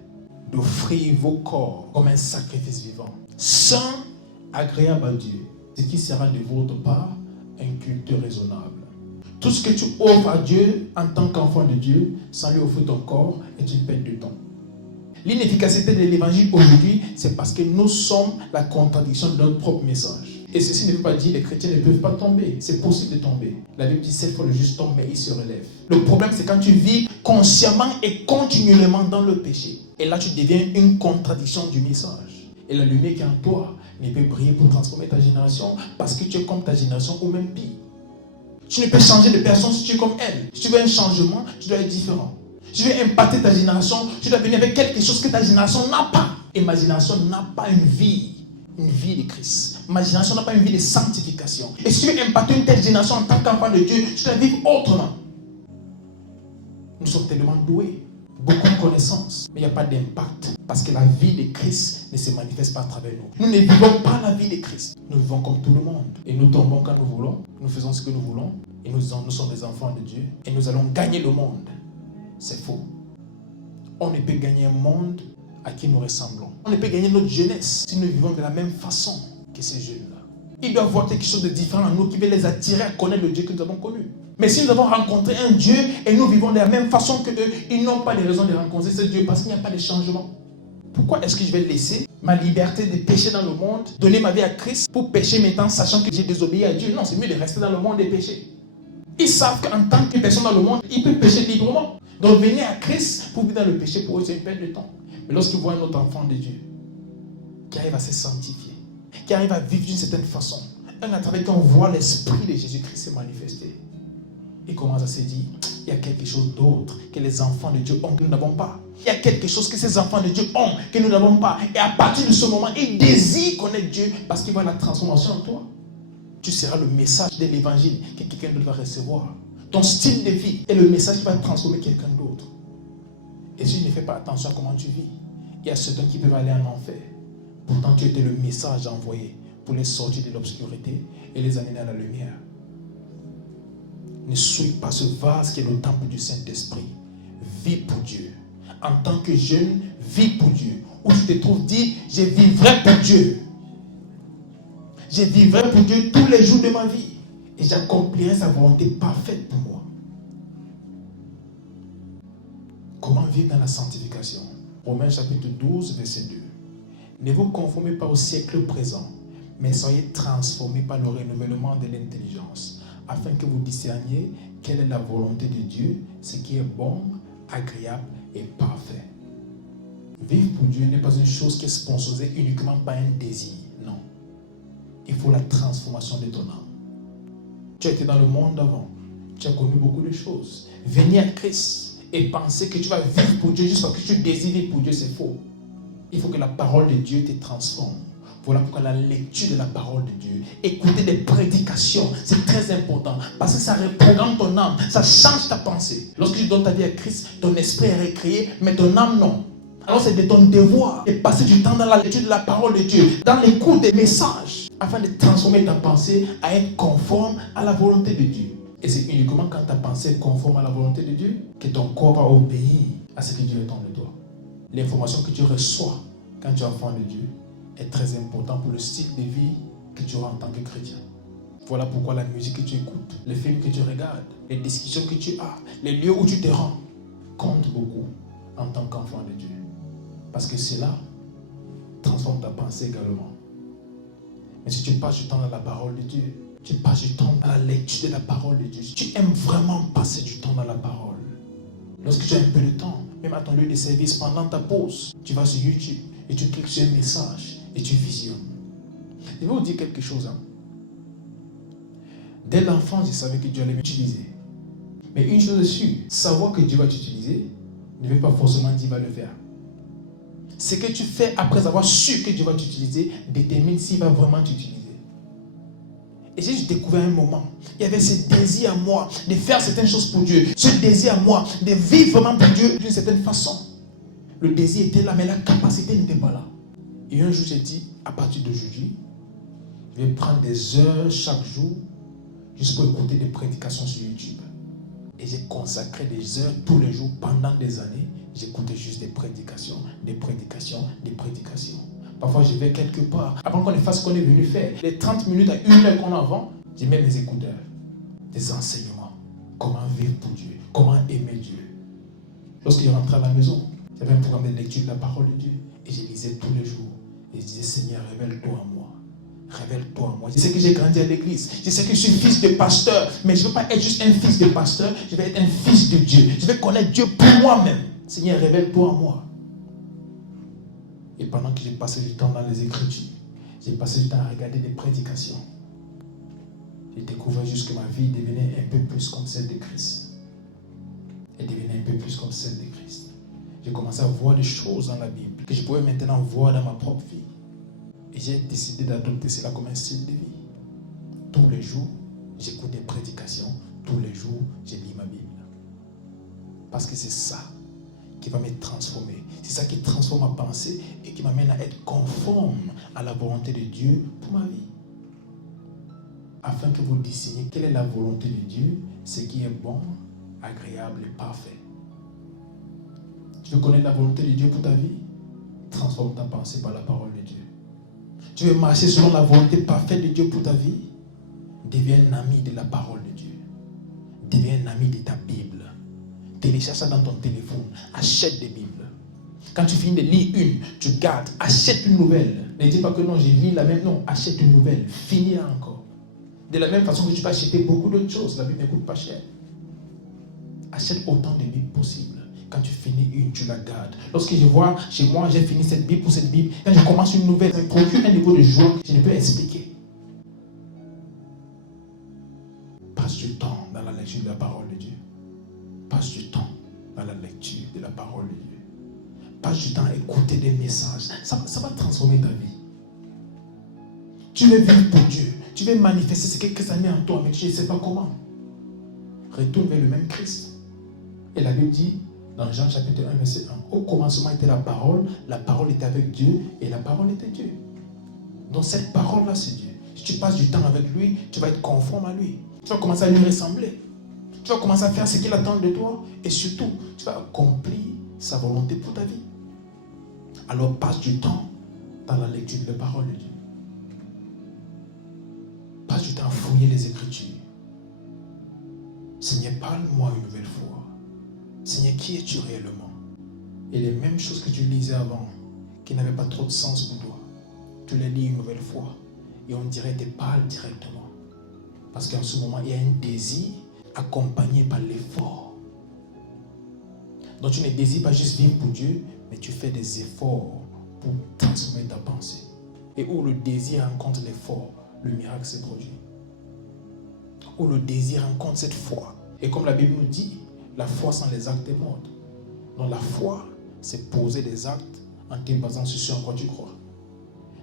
d'offrir vos corps comme un sacrifice vivant, saint, agréable à Dieu, ce qui sera de votre part un culte raisonnable. Tout ce que tu offres à Dieu en tant qu'enfant de Dieu, sans lui offrir ton corps, est une perte de temps. L'inefficacité de l'évangile aujourd'hui, c'est parce que nous sommes la contradiction de notre propre message. Et ceci ne veut pas dire que les chrétiens ne peuvent pas tomber. C'est possible de tomber. La Bible dit 7 fois le juste tombe, mais il se relève. Le problème, c'est quand tu vis consciemment et continuellement dans le péché. Et là, tu deviens une contradiction du message. Et la lumière qui est en toi ne peut briller pour transformer ta génération parce que tu es comme ta génération ou même pire. Tu ne peux changer de personne si tu es comme elle. Si tu veux un changement, tu dois être différent. Si tu veux impacter ta génération, tu dois venir avec quelque chose que ta génération n'a pas. Et ma génération n'a pas une vie de Christ. Ma génération n'a pas une vie de sanctification. Et si tu veux impacter une telle génération en tant qu'enfant de Dieu, tu dois vivre autrement. Nous sommes tellement doués, beaucoup de connaissances, mais il n'y a pas d'impact. Parce que la vie de Christ ne se manifeste pas à travers nous. Nous ne vivons pas la vie de Christ. Nous vivons comme tout le monde. Et nous tombons quand nous voulons. Nous faisons ce que nous voulons. Et nous sommes des enfants de Dieu. Et nous allons gagner le monde. C'est faux. On ne peut gagner un monde à qui nous ressemblons. On ne peut gagner notre jeunesse si nous vivons de la même façon que ces jeunes-là. Ils doivent voir quelque chose de différent en nous qui va les attirer à connaître le Dieu que nous avons connu. Mais si nous avons rencontré un Dieu et nous vivons de la même façon que eux, ils n'ont pas de raison de rencontrer ce Dieu parce qu'il n'y a pas de changement. Pourquoi est-ce que je vais laisser ma liberté de pécher dans le monde, donner ma vie à Christ pour pécher maintenant, sachant que j'ai désobéi à Dieu? Non, c'est mieux de rester dans le monde et pécher. Ils savent qu'en tant que personne dans le monde, ils peuvent pécher librement. Donc venir à Christ pour vivre dans le péché, pour eux, c'est une perte de temps. Mais lorsqu'ils voient un autre enfant de Dieu qui arrive à se sanctifier, qui arrive à vivre d'une certaine façon, un à travers qui on voit l'esprit de Jésus-Christ se manifester, ils commencent à se dire, il y a quelque chose d'autre que les enfants de Dieu ont que nous n'avons pas. Il y a quelque chose que ces enfants de Dieu ont que nous n'avons pas. Et à partir de ce moment, ils désirent connaître Dieu parce qu'ils voient la transformation en toi. Tu seras le message de l'évangile que quelqu'un d'autre va recevoir. Ton style de vie est le message qui va transformer quelqu'un d'autre. Et si tu ne fais pas attention à comment tu vis, il Il y a certains qui peuvent aller en enfer. Pourtant, tu étais le message envoyé pour les sortir de l'obscurité et les amener à la lumière. Ne sois pas ce vase qui est le temple du Saint-Esprit. Vis pour Dieu. En tant que jeune, vis pour Dieu. Où tu te trouves, dis, je vivrai pour Dieu. Je vivrai pour Dieu tous les jours de ma vie. Et j'accomplirai sa volonté parfaite pour moi. Comment vivre dans la sanctification? Romains chapitre 12, verset 2. Ne vous conformez pas au siècle présent, mais soyez transformés par le renouvellement de l'intelligence, afin que vous discerniez quelle est la volonté de Dieu, ce qui est bon, agréable et parfait. Vivre pour Dieu n'est pas une chose qui est sponsorisée uniquement par un désir. Non. Il faut la transformation de ton âme. Tu as été dans le monde avant. Tu as connu beaucoup de choses. Venir à Christ et penser que tu vas vivre pour Dieu juste parce que tu désires vivre pour Dieu, c'est faux. Il faut que la parole de Dieu te transforme. Voilà pourquoi la lecture de la parole de Dieu, écouter des prédications, c'est très important. Parce que ça reprogramme ton âme, ça change ta pensée. Lorsque tu donnes ta vie à Christ, ton esprit est recréé, mais ton âme non. Alors c'est de ton devoir de passer du temps dans la lecture de la parole de Dieu, dans l'écoute des messages, afin de transformer ta pensée à être conforme à la volonté de Dieu. Et c'est uniquement quand ta pensée est conforme à la volonté de Dieu que ton corps va obéir à ce que Dieu attend de toi. L'information que tu reçois quand tu es enfant de Dieu est très importante pour le style de vie que tu auras en tant que chrétien. Voilà pourquoi la musique que tu écoutes, les films que tu regardes, les discussions que tu as, les lieux où tu te rends, comptent beaucoup en tant qu'enfant de Dieu. Parce que cela transforme ta pensée également. Mais si tu passes du temps dans la parole de Dieu, tu passes du temps dans la lecture de la parole de Dieu, tu aimes vraiment passer du temps dans la parole. Lorsque tu as un peu de temps, même à ton lieu de service, pendant ta pause, tu vas sur YouTube et tu cliques sur un message et tu visionnes. Je vais vous dire quelque chose. Dès l'enfance, je savais que Dieu allait m'utiliser. Mais une chose est sûre, savoir que Dieu va t'utiliser ne veut pas forcément dire qu'il va le faire. Ce que tu fais après avoir su que Dieu va t'utiliser détermine s'il va vraiment t'utiliser. Et j'ai découvert un moment, il y avait ce désir à moi de faire certaines choses pour Dieu, ce désir à moi de vivre vraiment pour Dieu d'une certaine façon. Le désir était là, mais la capacité n'était pas là. Et un jour, j'ai dit, à partir d'aujourd'hui, je vais prendre des heures chaque jour juste pour écouter des prédications sur YouTube. Et j'ai consacré des heures tous les jours pendant des années. J'écoutais juste des prédications, des prédications, des prédications. Parfois, je vais quelque part. Avant qu'on fasse ce qu'on est venu faire, les 30 minutes à 1 heure qu'on a avant, j'ai mis mes écouteurs. Des enseignements. Comment vivre pour Dieu. Comment aimer Dieu. Lorsque je rentrais à la maison, j'avais un programme de lecture de la parole de Dieu. Et je lisais tous les jours. Et je disais, Seigneur, révèle-toi à moi. Révèle-toi à moi. Je sais que j'ai grandi à l'église. Je sais que je suis fils de pasteur. Mais je ne veux pas être juste un fils de pasteur. Je vais être un fils de Dieu. Je vais connaître Dieu pour moi-même. Seigneur, révèle-toi à moi. Et pendant que j'ai passé du temps dans les Écritures, j'ai passé du temps à regarder des prédications. J'ai découvert juste que ma vie devenait un peu plus comme celle de Christ. Elle devenait un peu plus comme celle de Christ. J'ai commencé à voir des choses dans la Bible que je pouvais maintenant voir dans ma propre vie. Et j'ai décidé d'adopter cela comme un style de vie. Tous les jours, j'écoute des prédications. Tous les jours, je lis ma Bible. Parce que c'est ça qui va me transformer. C'est ça qui transforme ma pensée et qui m'amène à être conforme à la volonté de Dieu pour ma vie. Afin que vous discerniez quelle est la volonté de Dieu, ce qui est bon, agréable et parfait. Tu veux connaître la volonté de Dieu pour ta vie? Transforme ta pensée par la parole de Dieu. Tu veux marcher selon la volonté parfaite de Dieu pour ta vie? Deviens un ami de la parole de Dieu. Deviens un ami de ta Bible. Télécharge ça dans ton téléphone. Achète des Bibles. Quand tu finis de lire une, tu gardes. Achète une nouvelle. Ne dis pas que non, j'ai lu la même. Non, achète une nouvelle. Finis-la encore. De la même façon que tu peux acheter beaucoup d'autres choses. La Bible ne coûte pas cher. Achète autant de Bibles possible. Quand tu finis une, tu la gardes. Lorsque je vois chez moi, j'ai fini cette Bible pour cette Bible. Quand je commence une nouvelle, ça me procure un niveau de joie que je ne peux expliquer. Passe du temps dans la lecture de la parole de Dieu. Passe du temps dans la lecture de la parole de Dieu. Passe du temps à écouter des messages. Ça va transformer ta vie. Tu veux vivre pour Dieu. Tu veux manifester ce que Christ a mis en toi, mais tu ne sais pas comment. Retourne vers le même Christ. Et la Bible dit, Dans Jean chapitre 1, verset 1. Au commencement était la parole était avec Dieu et la parole était Dieu. Donc cette parole-là, c'est Dieu. Si tu passes du temps avec lui, tu vas être conforme à lui. Tu vas commencer à lui ressembler. Tu vas commencer à faire ce qu'il attend de toi. Et surtout, tu vas accomplir sa volonté pour ta vie. Alors passe du temps dans la lecture de la parole de Dieu. Passe du temps à fouiller les Écritures. Seigneur, parle-moi une nouvelle fois. Seigneur, qui es-tu réellement? Et les mêmes choses que tu lisais avant, qui n'avaient pas trop de sens pour toi, tu les lis une nouvelle fois. Et on dirait que tu parles directement. Parce qu'en ce moment, il y a un désir accompagné par l'effort. Donc tu ne désires pas juste vivre pour Dieu, mais tu fais des efforts pour transformer ta pensée. Et où le désir rencontre l'effort, le miracle se produit. Où le désir rencontre cette foi. Et comme la Bible nous dit, la foi sans les actes est morte. Donc la foi, c'est poser des actes en te basant sur ce en quoi tu crois.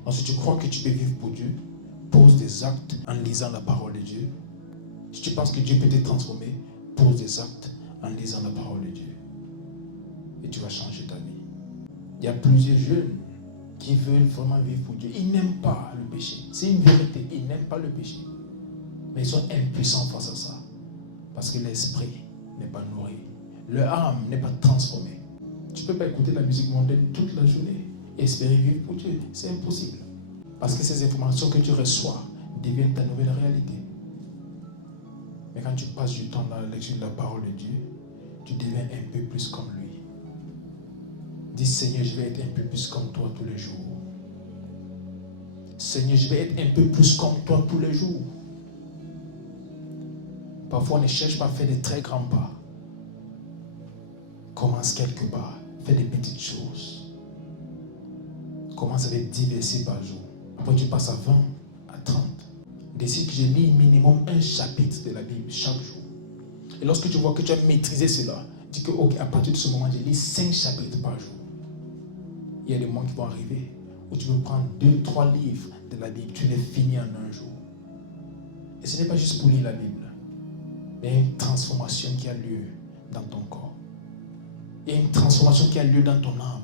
Donc si tu crois que tu peux vivre pour Dieu, pose des actes en lisant la parole de Dieu. Si tu penses que Dieu peut te transformer, pose des actes en lisant la parole de Dieu. Et tu vas changer ta vie. Il y a plusieurs jeunes qui veulent vraiment vivre pour Dieu. Ils n'aiment pas le péché. C'est une vérité. Ils n'aiment pas le péché. Mais ils sont impuissants face à ça. Parce que l'esprit n'est pas nourri. Leur âme n'est pas transformée. Tu ne peux pas écouter la musique mondaine toute la journée et espérer vivre pour Dieu. C'est impossible. Parce que ces informations que tu reçois deviennent ta nouvelle réalité. Mais quand tu passes du temps dans la lecture de la parole de Dieu, tu deviens un peu plus comme lui. Dis, Seigneur, je vais être un peu plus comme toi tous les jours. Seigneur, je vais être un peu plus comme toi tous les jours. Parfois, on ne cherche pas à faire des très grands pas. Commence quelque part. Fais des petites choses. Commence avec 10 versets par jour. Après, tu passes à 20, à 30. Décide que je lis minimum un chapitre de la Bible chaque jour. Et lorsque tu vois que tu as maîtrisé cela, dis que, ok, à partir de ce moment, je lis 5 chapitres par jour. Il y a des moments qui vont arriver où tu veux prendre 2-3 livres de la Bible, tu les finis en un jour. Et ce n'est pas juste pour lire la Bible. Il y a une transformation qui a lieu dans ton corps. Il y a une transformation qui a lieu dans ton âme.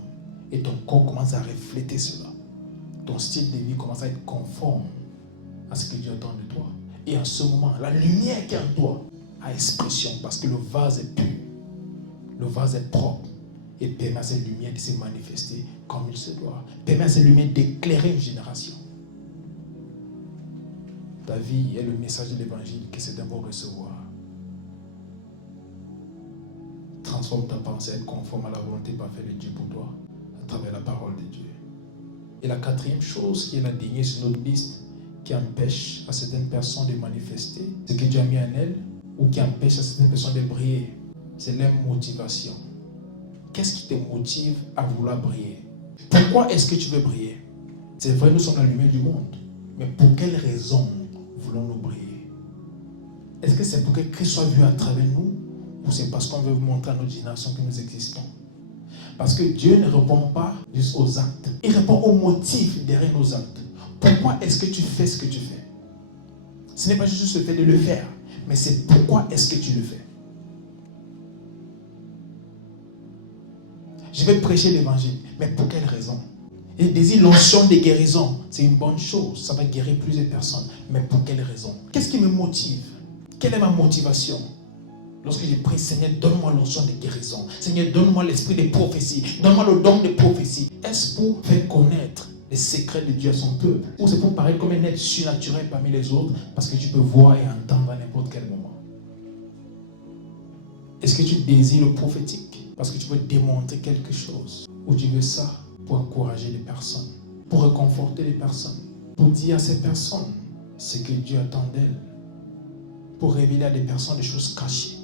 Et ton corps commence à refléter cela. Ton style de vie commence à être conforme à ce que Dieu attend de toi. Et en ce moment, la lumière qui est en toi a expression parce que le vase est pur. Le vase est propre. Et permet à cette lumière de se manifester comme il se doit. Permet à cette lumière d'éclairer une génération. Ta vie est le message de l'évangile que c'est d'abord recevoir. Transforme ta pensée, être conforme à la volonté parfaite de Dieu pour toi, à travers la parole de Dieu. Et la quatrième chose, qui est la dernière sur notre liste, qui empêche à certaines personnes de manifester ce que Dieu a mis en elles, ou qui empêche à certaines personnes de briller, c'est leur motivation. Qu'est-ce qui te motive à vouloir briller? Pourquoi est-ce que tu veux briller? C'est vrai, nous sommes la lumière du monde. Mais pour quelle raison voulons-nous briller? Est-ce que c'est pour que Christ soit vu à travers nous? Ou c'est parce qu'on veut montrer à notre génération que nous existons? Parce que Dieu ne répond pas juste aux actes. Il répond aux motifs derrière nos actes. Pourquoi est-ce que tu fais ce que tu fais? Ce n'est pas juste le fait de le faire, mais c'est pourquoi est-ce que tu le fais. Je vais prêcher l'évangile, mais pour quelle raison? Il désire l'onction de guérison. C'est une bonne chose, ça va guérir plusieurs personnes. Mais pour quelle raison? Qu'est-ce qui me motive? Quelle est ma motivation? Lorsque je prie, Seigneur, donne-moi l'onction de guérison. Seigneur, donne-moi l'esprit de prophétie. Donne-moi le don de prophétie. Est-ce pour faire connaître les secrets de Dieu à son peuple? Ou c'est pour paraître comme un être surnaturel parmi les autres parce que tu peux voir et entendre à n'importe quel moment? Est-ce que tu désires le prophétique parce que tu veux démontrer quelque chose? Ou tu veux ça pour encourager les personnes, pour réconforter les personnes, pour dire à ces personnes ce que Dieu attend d'elles, pour révéler à des personnes des choses cachées?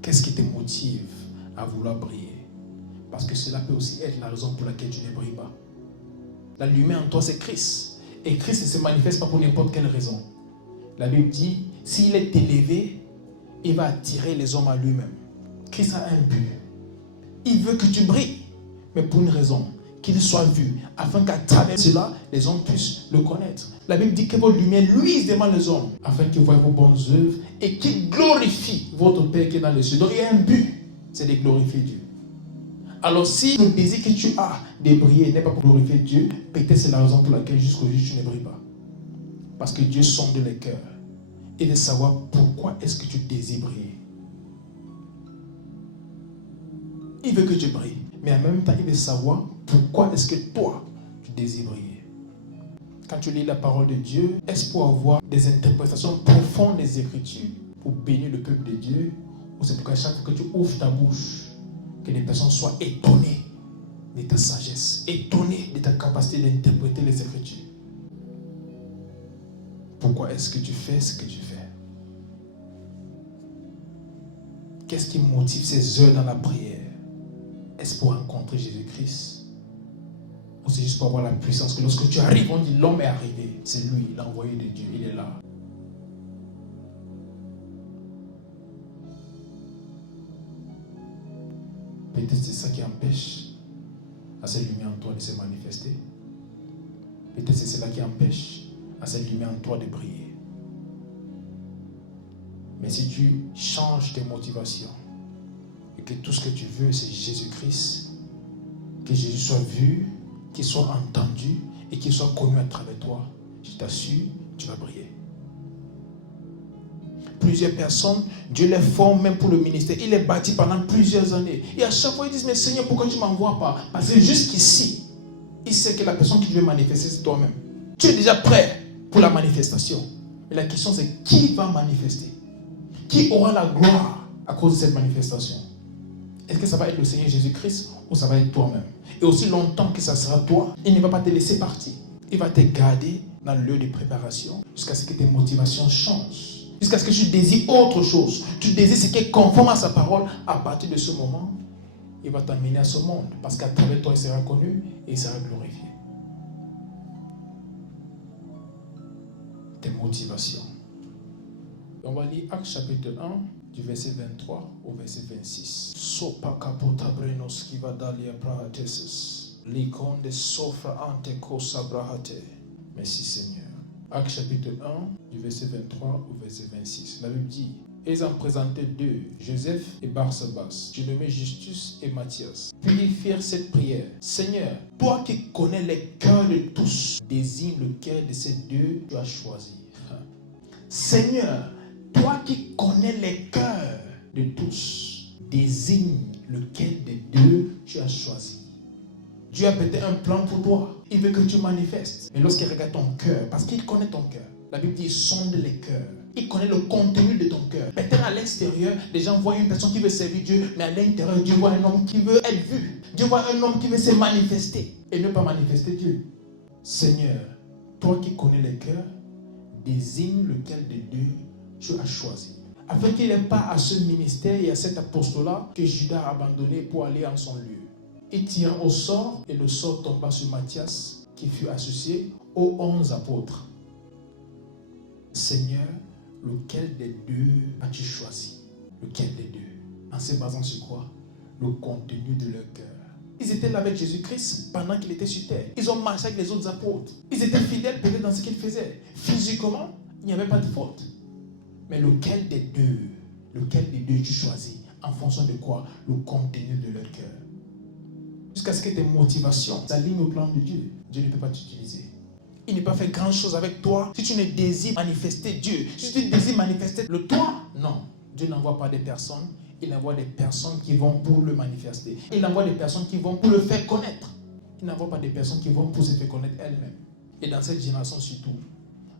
Qu'est-ce qui te motive à vouloir briller? Parce que cela peut aussi être la raison pour laquelle tu ne brilles pas. La lumière en toi, c'est Christ. Et Christ ne se manifeste pas pour n'importe quelle raison. La Bible dit, s'il est élevé, il va attirer les hommes à lui-même. Christ a un but. Il veut que tu brilles, mais pour une raison, qu'il soit vu, afin qu'à travers cela, les hommes puissent le connaître. La Bible dit que votre lumière luise devant les hommes, afin qu'ils voient vos bonnes œuvres et qu'ils glorifient votre Père qui est dans les cieux. Donc il y a un but, c'est de glorifier Dieu. Alors si le désir que tu as de briller n'est pas pour glorifier Dieu, peut-être c'est la raison pour laquelle jusqu'aujourd'hui tu ne brilles pas. Parce que Dieu sonde les cœurs. Il veut savoir pourquoi est-ce que tu désires briller. Il veut que tu brilles. Mais en même temps, il veut savoir pourquoi est-ce que toi, tu désires briller. Quand tu lis la parole de Dieu, est-ce pour avoir des interprétations profondes des Écritures pour bénir le peuple de Dieu, ou c'est pour qu'à chaque fois que tu ouvres ta bouche, que les personnes soient étonnées de ta sagesse, étonnées de ta capacité d'interpréter les Écritures. Pourquoi est-ce que tu fais ce que tu fais? Qu'est-ce qui motive ces heures dans la prière? Est-ce pour rencontrer Jésus-Christ? Ou c'est juste pour avoir la puissance que lorsque tu arrives, on dit l'homme est arrivé. C'est lui, l'envoyé de Dieu, il est là. Peut-être c'est ça qui empêche à cette lumière en toi de se manifester. Peut-être c'est cela qui empêche à cette lumière en toi de briller. Mais si tu changes tes motivations et que tout ce que tu veux c'est Jésus-Christ, que Jésus soit vu, qu'il soit entendu et qu'il soit connu à travers toi, je t'assure, tu vas briller. Plusieurs personnes, Dieu les forme même pour le ministère. Il les bâtit pendant plusieurs années. Et à chaque fois, ils disent, mais Seigneur, pourquoi tu ne m'envoies pas? Parce que jusqu'ici, il sait que la personne qui veut manifester, c'est toi-même. Tu es déjà prêt pour la manifestation. Mais la question, c'est qui va manifester? Qui aura la gloire à cause de cette manifestation? Est-ce que ça va être le Seigneur Jésus-Christ ou ça va être toi-même? Et aussi longtemps que ça sera toi, il ne va pas te laisser partir. Il va te garder dans le lieu de préparation jusqu'à ce que tes motivations changent. Jusqu'à ce que tu désires autre chose. Tu désires ce qui est conforme à sa parole. À partir de ce moment, il va t'amener à ce monde. Parce qu'à travers toi, il sera connu et il sera glorifié. Tes motivations. On va lire Actes chapitre 1, du verset 23 au verset 26. Sopa kapota brenos qui va dalia prahatesis. Likonde sofra ante kosa brahate. Merci Seigneur. Actes chapitre 1, du verset 23 au verset 26. La Bible dit, et ils en présentaient deux, Joseph et Barsabas, nommés Justus et Matthias. Puis ils firent cette prière. Seigneur, toi qui connais les cœurs de tous, désigne lequel de ces deux tu as choisi. Seigneur, toi qui connais les cœurs de tous, désigne lequel des deux tu as choisi. Dieu a peut-être un plan pour toi. Il veut que tu manifestes. Mais lorsqu'il regarde ton cœur, parce qu'il connaît ton cœur, la Bible dit, il sonde les cœurs. Il connaît le contenu de ton cœur. Peut-être à l'extérieur, les gens voient une personne qui veut servir Dieu, mais à l'intérieur, Dieu voit un homme qui veut être vu. Dieu voit un homme qui veut se manifester et ne pas manifester Dieu. Seigneur, toi qui connais les cœurs, désigne lequel des deux tu as choisi. Afin qu'il n'ait pas à ce ministère et à cet apostolat que Judas a abandonné pour aller en son lieu. Il tira au sort et le sort tomba sur Matthias qui fut associé aux 11 apôtres. Seigneur, lequel des deux as-tu choisi? Lequel des deux? En se basant sur quoi? Le contenu de leur cœur. Ils étaient là avec Jésus-Christ pendant qu'il était sur terre. Ils ont marché avec les autres apôtres. Ils étaient fidèles peut-être dans ce qu'ils faisaient. Physiquement, il n'y avait pas de faute. Mais lequel des deux tu choisis? En fonction de quoi? Le contenu de leur cœur. Jusqu'à ce que tes motivations s'alignent au plan de Dieu. Dieu ne peut pas t'utiliser. Il n'est pas fait grand chose avec toi si tu ne désires manifester Dieu. Si tu désires manifester le toi, non. Dieu n'envoie pas des personnes, il envoie des personnes qui vont pour le manifester. Il envoie des personnes qui vont pour le faire connaître. Il n'envoie pas des personnes qui vont pour se faire connaître elles-mêmes. Et dans cette génération surtout,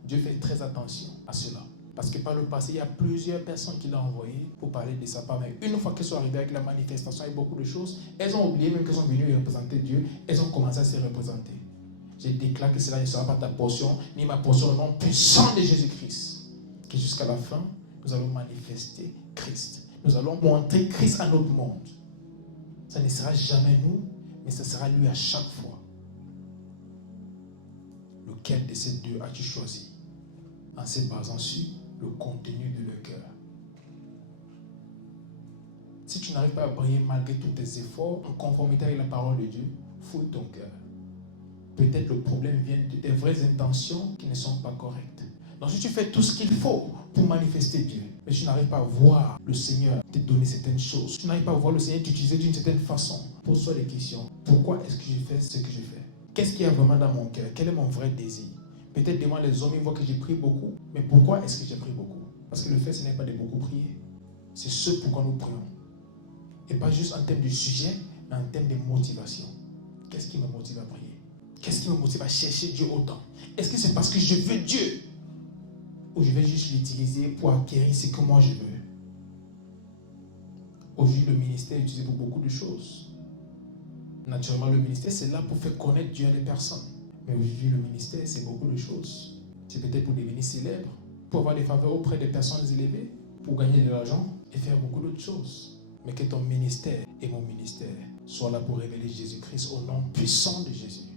Dieu fait très attention à cela. Parce que par le passé, il y a plusieurs personnes qui l'ont envoyé pour parler de sa part. Mais une fois qu'elles sont arrivées avec la manifestation et beaucoup de choses, elles ont oublié même qu'elles sont venues représenter Dieu. Elles ont commencé à se représenter. Je déclare que cela ne sera pas ta portion, ni ma portion au nom puissant de Jésus-Christ. Que jusqu'à la fin, nous allons manifester Christ. Nous allons montrer Christ à notre monde. Ça ne sera jamais nous, mais ça sera lui à chaque fois. Lequel de ces deux as-tu choisi? En se basant sur le contenu de leur cœur. Si tu n'arrives pas à briller malgré tous tes efforts, en conformité avec la parole de Dieu, fouille ton cœur. Peut-être le problème vient de tes vraies intentions qui ne sont pas correctes. Donc si tu fais tout ce qu'il faut pour manifester Dieu, mais tu n'arrives pas à voir le Seigneur te donner certaines choses, tu n'arrives pas à voir le Seigneur t'utiliser d'une certaine façon, pose-toi des questions. Pourquoi est-ce que je fais ce que je fais? Qu'est-ce qu'il y a vraiment dans mon cœur? Quel est mon vrai désir? Peut-être devant les hommes, ils voient que j'ai prié beaucoup. Mais pourquoi est-ce que j'ai prié beaucoup? Parce que le fait, ce n'est pas de beaucoup prier. C'est ce pourquoi nous prions. Et pas juste en termes de sujet, mais en termes de motivation. Qu'est-ce qui me motive à prier? Qu'est-ce qui me motive à chercher Dieu autant? Est-ce que c'est parce que je veux Dieu? Ou je vais juste l'utiliser pour acquérir ce que moi je veux? Aujourd'hui, le ministère est utilisé pour beaucoup de choses. Naturellement, le ministère, c'est là pour faire connaître Dieu à des personnes. Mais aujourd'hui, le ministère, c'est beaucoup de choses. C'est peut-être pour devenir célèbre, pour avoir des faveurs auprès des personnes élevées, pour gagner de l'argent et faire beaucoup d'autres choses. Mais que ton ministère et mon ministère soient là pour révéler Jésus-Christ au nom puissant de Jésus.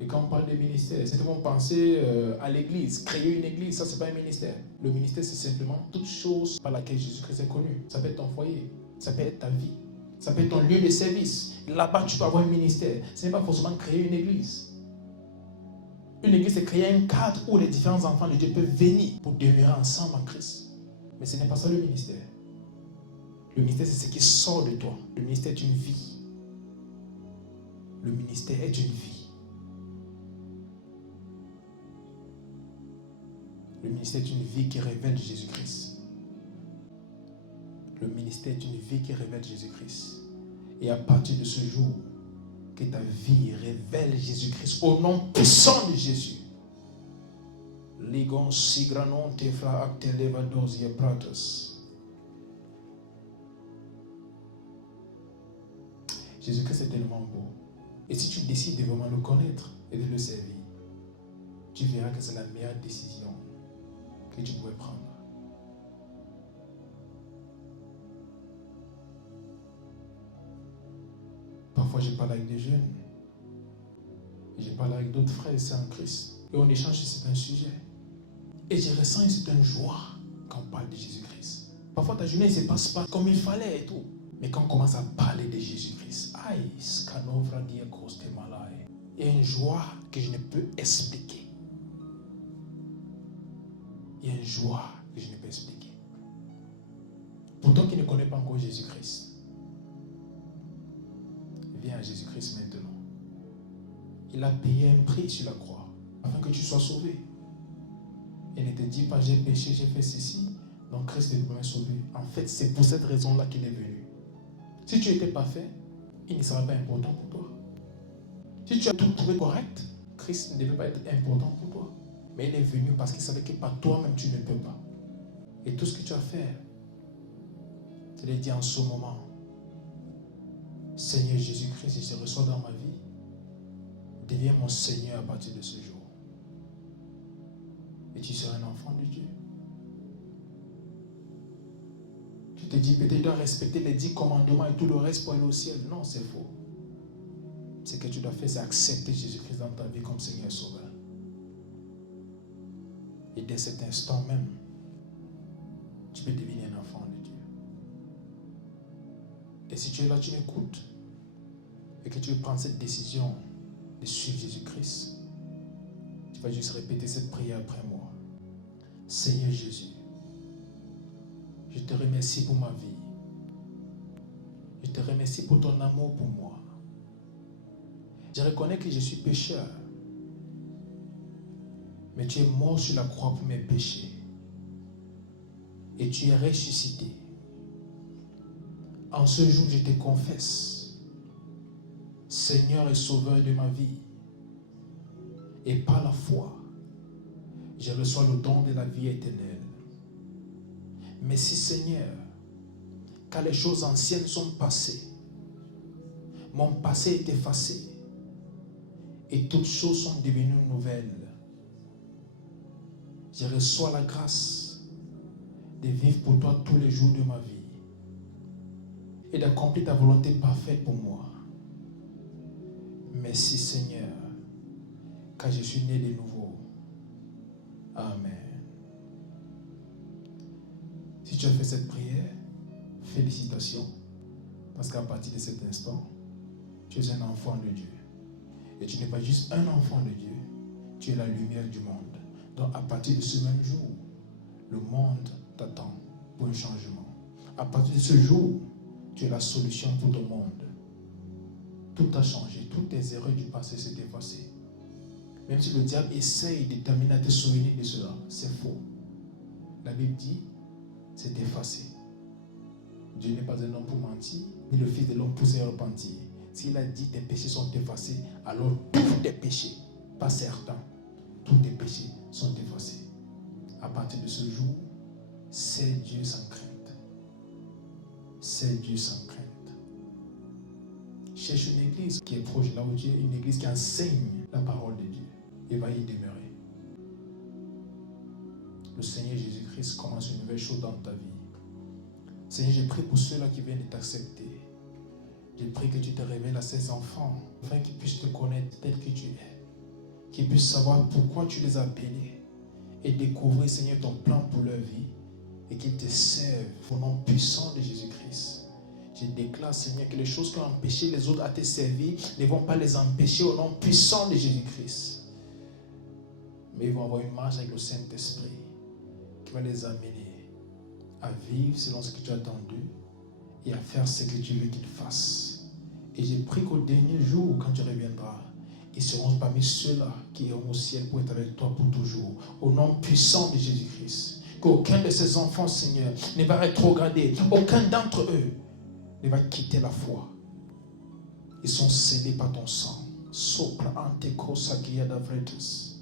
Et quand on parle de ministère, c'est simplement penser à l'église. Créer une église, ça c'est pas un ministère. Le ministère, c'est simplement toute chose par laquelle Jésus-Christ est connu. Ça peut être ton foyer, ça peut être ta vie, ça peut être ton lieu de service. Là-bas, tu peux avoir un ministère. Ce n'est pas forcément créer une église. Une église, c'est créer un cadre où les différents enfants de Dieu peuvent venir pour demeurer ensemble en Christ. Mais ce n'est pas ça le ministère. Le ministère, c'est ce qui sort de toi. Le ministère est une vie. Le ministère est une vie. Le ministère est une vie qui révèle Jésus-Christ. Le ministère est une vie qui révèle Jésus-Christ. Et à partir de ce jour, que ta vie révèle Jésus-Christ au nom puissant de Jésus. Ligon sigranon tefra acte levados ye pratos. Jésus-Christ est tellement beau. Et si tu décides de vraiment le connaître et de le servir, tu verras que c'est la meilleure décision que tu pourrais prendre. Parfois, je parle avec des jeunes. Et je parle avec d'autres frères et sœurs en Christ. Et on échange sur certains sujets. Et je ressens une certaine joie quand on parle de Jésus-Christ. Parfois, ta journée ne se passe pas comme il fallait et tout. Mais quand on commence à parler de Jésus-Christ, il y a une joie que je ne peux expliquer. Il y a une joie que je ne peux expliquer. Pour toi qui ne connais pas encore Jésus-Christ, viens à Jésus-Christ maintenant. Il a payé un prix sur la croix afin que tu sois sauvé. Et ne te dis pas j'ai péché, j'ai fait ceci, donc Christ est pour me sauver. En fait, c'est pour cette raison-là qu'il est venu. Si tu étais parfait, il ne sera pas important pour toi. Si tu as tout trouvé correct, Christ ne devait pas être important pour toi. Mais il est venu parce qu'il savait que par toi-même tu ne peux pas. Et tout ce que tu as fait, c'est de dire en ce moment, Seigneur Jésus-Christ, je te reçois dans ma vie. Deviens mon Seigneur à partir de ce jour. Et tu seras un enfant de Dieu. Tu te dis peut-être tu dois respecter les 10 commandements et tout le reste pour aller au ciel. Non, c'est faux. Ce que tu dois faire, c'est accepter Jésus-Christ dans ta vie comme Seigneur et Sauveur. Et dès cet instant même, tu peux devenir un enfant de Dieu. Et si tu es là, tu m'écoutes, et que tu veux prendre cette décision de suivre Jésus-Christ, tu vas juste répéter cette prière après moi. Seigneur Jésus, je te remercie pour ma vie. Je te remercie pour ton amour pour moi. Je reconnais que je suis pécheur. Mais tu es mort sur la croix pour mes péchés. Et tu es ressuscité. En ce jour, je te confesse, Seigneur et Sauveur de ma vie. Et par la foi, je reçois le don de la vie éternelle. Merci Seigneur, car les choses anciennes sont passées. Mon passé est effacé. Et toutes choses sont devenues nouvelles. Je reçois la grâce de vivre pour toi tous les jours de ma vie. Et d'accomplir ta volonté parfaite pour moi. Merci Seigneur, car je suis né de nouveau. Amen. Si tu as fait cette prière, félicitations. Parce qu'à partir de cet instant, tu es un enfant de Dieu. Et tu n'es pas juste un enfant de Dieu, tu es la lumière du monde. Donc à partir de ce même jour, le monde t'attend pour un changement. À partir de ce jour, tu es la solution pour ton monde. Tout a changé, toutes tes erreurs du passé s'est effacées. Même si le diable essaye de t'amener à te souvenir de cela, c'est faux. La Bible dit, c'est effacé. Dieu n'est pas un homme pour mentir, ni le Fils de l'homme pour se repentir. S'il a dit tes péchés sont effacés, alors tous tes péchés, pas certains, tous tes péchés sont effacés. À partir de ce jour, c'est Dieu sans crainte. C'est Dieu sans crainte. Cherche une église qui est proche là où Dieu est, une église qui enseigne la parole de Dieu et va y demeurer. Le Seigneur Jésus-Christ commence une nouvelle chose dans ta vie. Seigneur, j'ai prié pour ceux-là qui viennent de t'accepter. J'ai prié que tu te révèles à ces enfants, afin qu'ils puissent te connaître tel que tu es. Qu'ils puissent savoir pourquoi tu les as appelés et découvrir, Seigneur, ton plan pour leur vie et qu'ils te servent au nom puissant de Jésus-Christ. Je déclare, Seigneur, que les choses qui ont empêché les autres à te servir ne vont pas les empêcher au nom puissant de Jésus-Christ. Mais ils vont avoir une marche avec le Saint-Esprit qui va les amener à vivre selon ce que tu as attendu et à faire ce que tu veux qu'ils fassent. Et j'ai pris qu'au dernier jour, quand tu reviendras, ils seront parmi ceux-là qui iront au ciel pour être avec toi pour toujours. Au nom puissant de Jésus-Christ. Qu'aucun de ces enfants, Seigneur, ne va rétrograder. Aucun d'entre eux ne va quitter la foi. Ils sont scellés par ton sang. Sopra anteco sagia davretus.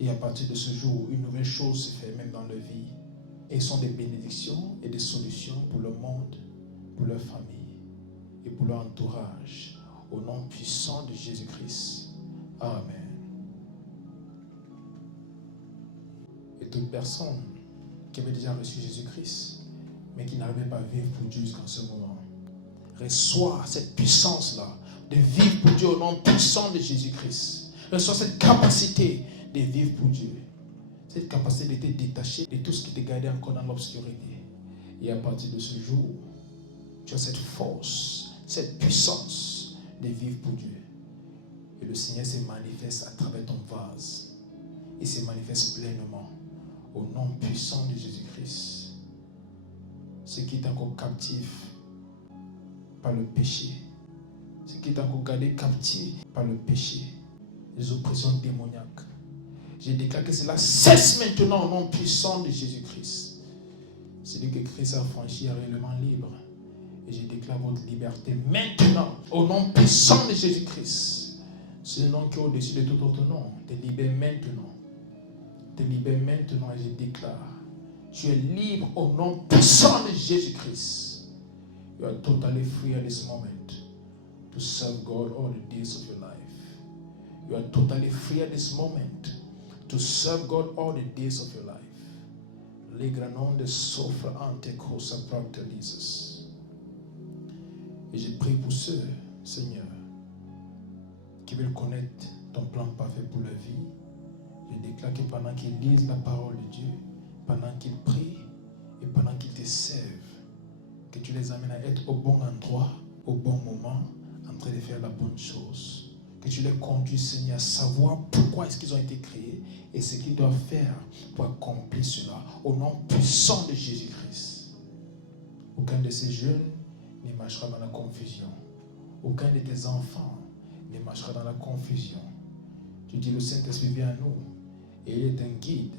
Et à partir de ce jour, une nouvelle chose se fait même dans leur vie. Et ils sont des bénédictions et des solutions pour le monde, pour leur famille et pour leur entourage. Au nom puissant de Jésus-Christ. Amen. Et toute personne qui avait déjà reçu Jésus-Christ, mais qui n'arrivait pas à vivre pour Dieu jusqu'en ce moment, reçoit cette puissance-là de vivre pour Dieu au nom puissant de Jésus-Christ. Reçoit cette capacité de vivre pour Dieu. Cette capacité de te détacher de tout ce qui te gardait encore dans l'obscurité. Et à partir de ce jour, tu as cette force, cette puissance de vivre pour Dieu. Et le Seigneur se manifeste à travers ton vase. Il se manifeste pleinement au nom puissant de Jésus-Christ. Ce qui est encore captif par le péché, ce qui est encore gardé captif par le péché, les oppressions démoniaques, je déclare que cela cesse maintenant au nom puissant de Jésus-Christ. Celui que Christ a franchi est réellement libre. Et je déclare votre liberté maintenant au nom puissant de Jésus-Christ. Ce nom qui est au-dessus de tout autre nom te libère maintenant. Te libère maintenant et je déclare, tu es libre au nom puissant de Jésus-Christ. You are totally free at this moment to serve God all the days of your life. You are totally free at this moment to serve God all the days of your life. Legranonde soffre ante cosa practalises. Et je prie pour ceux, Seigneur, qui veulent connaître ton plan parfait pour leur vie. Je déclare que pendant qu'ils lisent la parole de Dieu, pendant qu'ils prient et pendant qu'ils te servent, que tu les amènes à être au bon endroit, au bon moment, en train de faire la bonne chose. Que tu les conduis, Seigneur, à savoir pourquoi est-ce qu'ils ont été créés et ce qu'ils doivent faire pour accomplir cela. Au nom puissant de Jésus-Christ. Aucun de ces jeunes ne marchera dans la confusion. Aucun de tes enfants ne marchera dans la confusion. Tu dis, le Saint-Esprit vient à nous et il est un guide.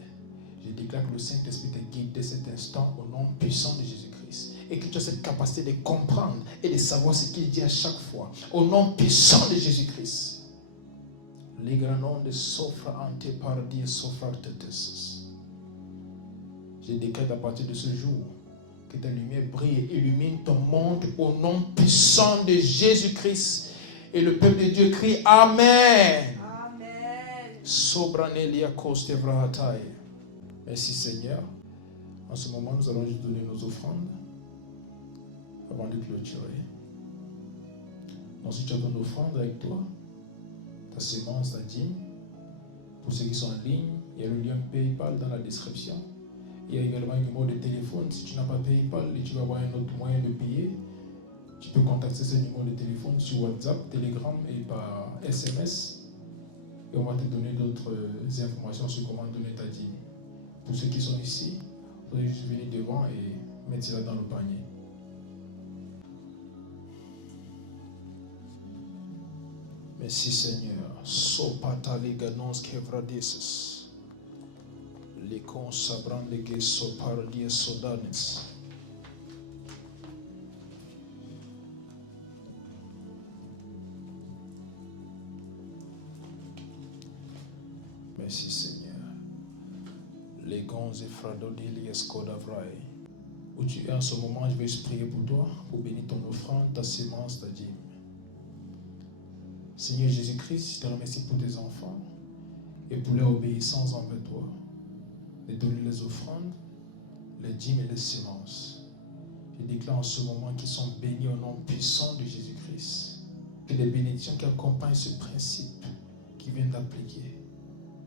Je déclare que le Saint-Esprit te guide dès cet instant au nom puissant de Jésus-Christ. Et que tu as cette capacité de comprendre et de savoir ce qu'il dit à chaque fois. Au nom puissant de Jésus-Christ. Les grands noms de Sophra ante paradis Sophractetes. Je déclare à partir de ce jour que ta lumière brille et illumine ton monde au nom puissant de Jésus-Christ. Et le peuple de Dieu crie Amen. Amen. Sobranelia coste vrahatai. Merci Seigneur. En ce moment, nous allons juste donner nos offrandes avant de clôturer. Donc si tu as ton offrande avec toi, ta semence, ta dîme, pour ceux qui sont en ligne, il y a le lien PayPal dans la description. Il y a également un numéro de téléphone. Si tu n'as pas PayPal et tu vas avoir un autre moyen de payer, Tu peux contacter ce numéro de téléphone sur WhatsApp, Telegram et par SMS. Et on va te donner d'autres informations sur comment donner ta dîme. Pour ceux qui sont ici, vous allez juste venir devant et mettre cela dans le panier. Merci Seigneur. Sopata liganos quebradices. Les consabran de que sopardies sodanes. Merci Seigneur. Les gons et fradodilies codavrai. Où tu es en ce moment, je vais prier pour toi, pour bénir ton offrande, ta sémence, ta dîme. Seigneur Jésus-Christ, je te remercie pour tes enfants et pour leur obéissance envers toi, de donner les offrandes, les dîmes et les sémences. Je déclare en ce moment qu'ils sont bénis au nom puissant de Jésus-Christ. Que les bénédictions qui accompagnent ce principe qu'ils viennent d'appliquer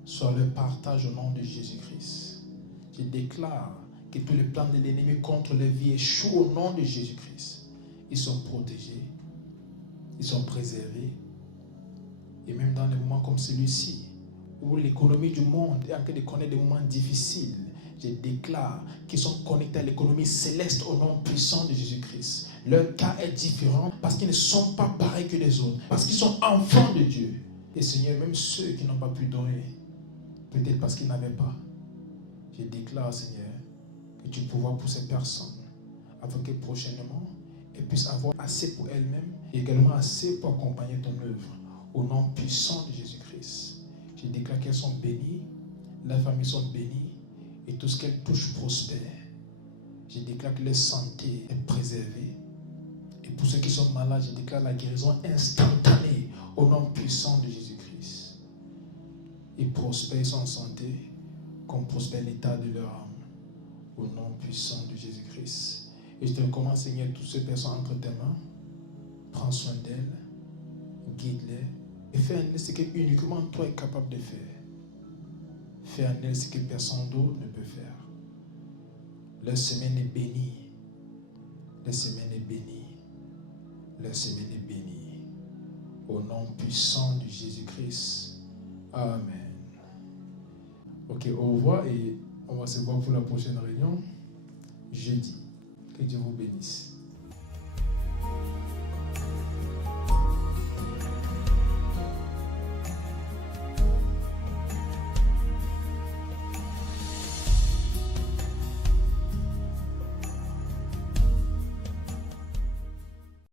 soient leur partage au nom de Jésus-Christ. Je déclare que tous les plans de l'ennemi contre les vies échouent au nom de Jésus-Christ. Ils sont protégés, ils sont préservés. Et même dans des moments comme celui-ci, où l'économie du monde est en train de connaître des moments difficiles, je déclare qu'ils sont connectés à l'économie céleste au nom puissant de Jésus-Christ. Leur cas est différent parce qu'ils ne sont pas pareils que les autres, parce qu'ils sont enfants de Dieu. Et Seigneur, même ceux qui n'ont pas pu donner, peut-être parce qu'ils n'avaient pas, je déclare, Seigneur, que tu pourvois pour ces personnes, afin que prochainement, elles puissent avoir assez pour elles-mêmes et également assez pour accompagner ton œuvre. Au nom puissant de Jésus-Christ, je déclare qu'elles sont bénies, leurs familles sont bénies et tout ce qu'elles touchent prospère. Je déclare que leur santé est préservée. Et pour ceux qui sont malades, je déclare la guérison instantanée au nom puissant de Jésus-Christ. Ils prospèrent, ils sont en santé, comme prospère l'état de leur âme. Au nom puissant de Jésus-Christ. Et je te recommande, Seigneur, toutes ces personnes entre tes mains. Prends soin d'elles, guide-les et fais en elles ce que uniquement toi es capable de faire. Fais en elles ce que personne d'autre ne peut faire. Leur semaine est bénie. Leur semaine est bénie. Leur semaine est bénie. Au nom puissant de Jésus-Christ. Amen. Ok, au revoir et on va se voir pour la prochaine réunion jeudi. Que Dieu vous bénisse.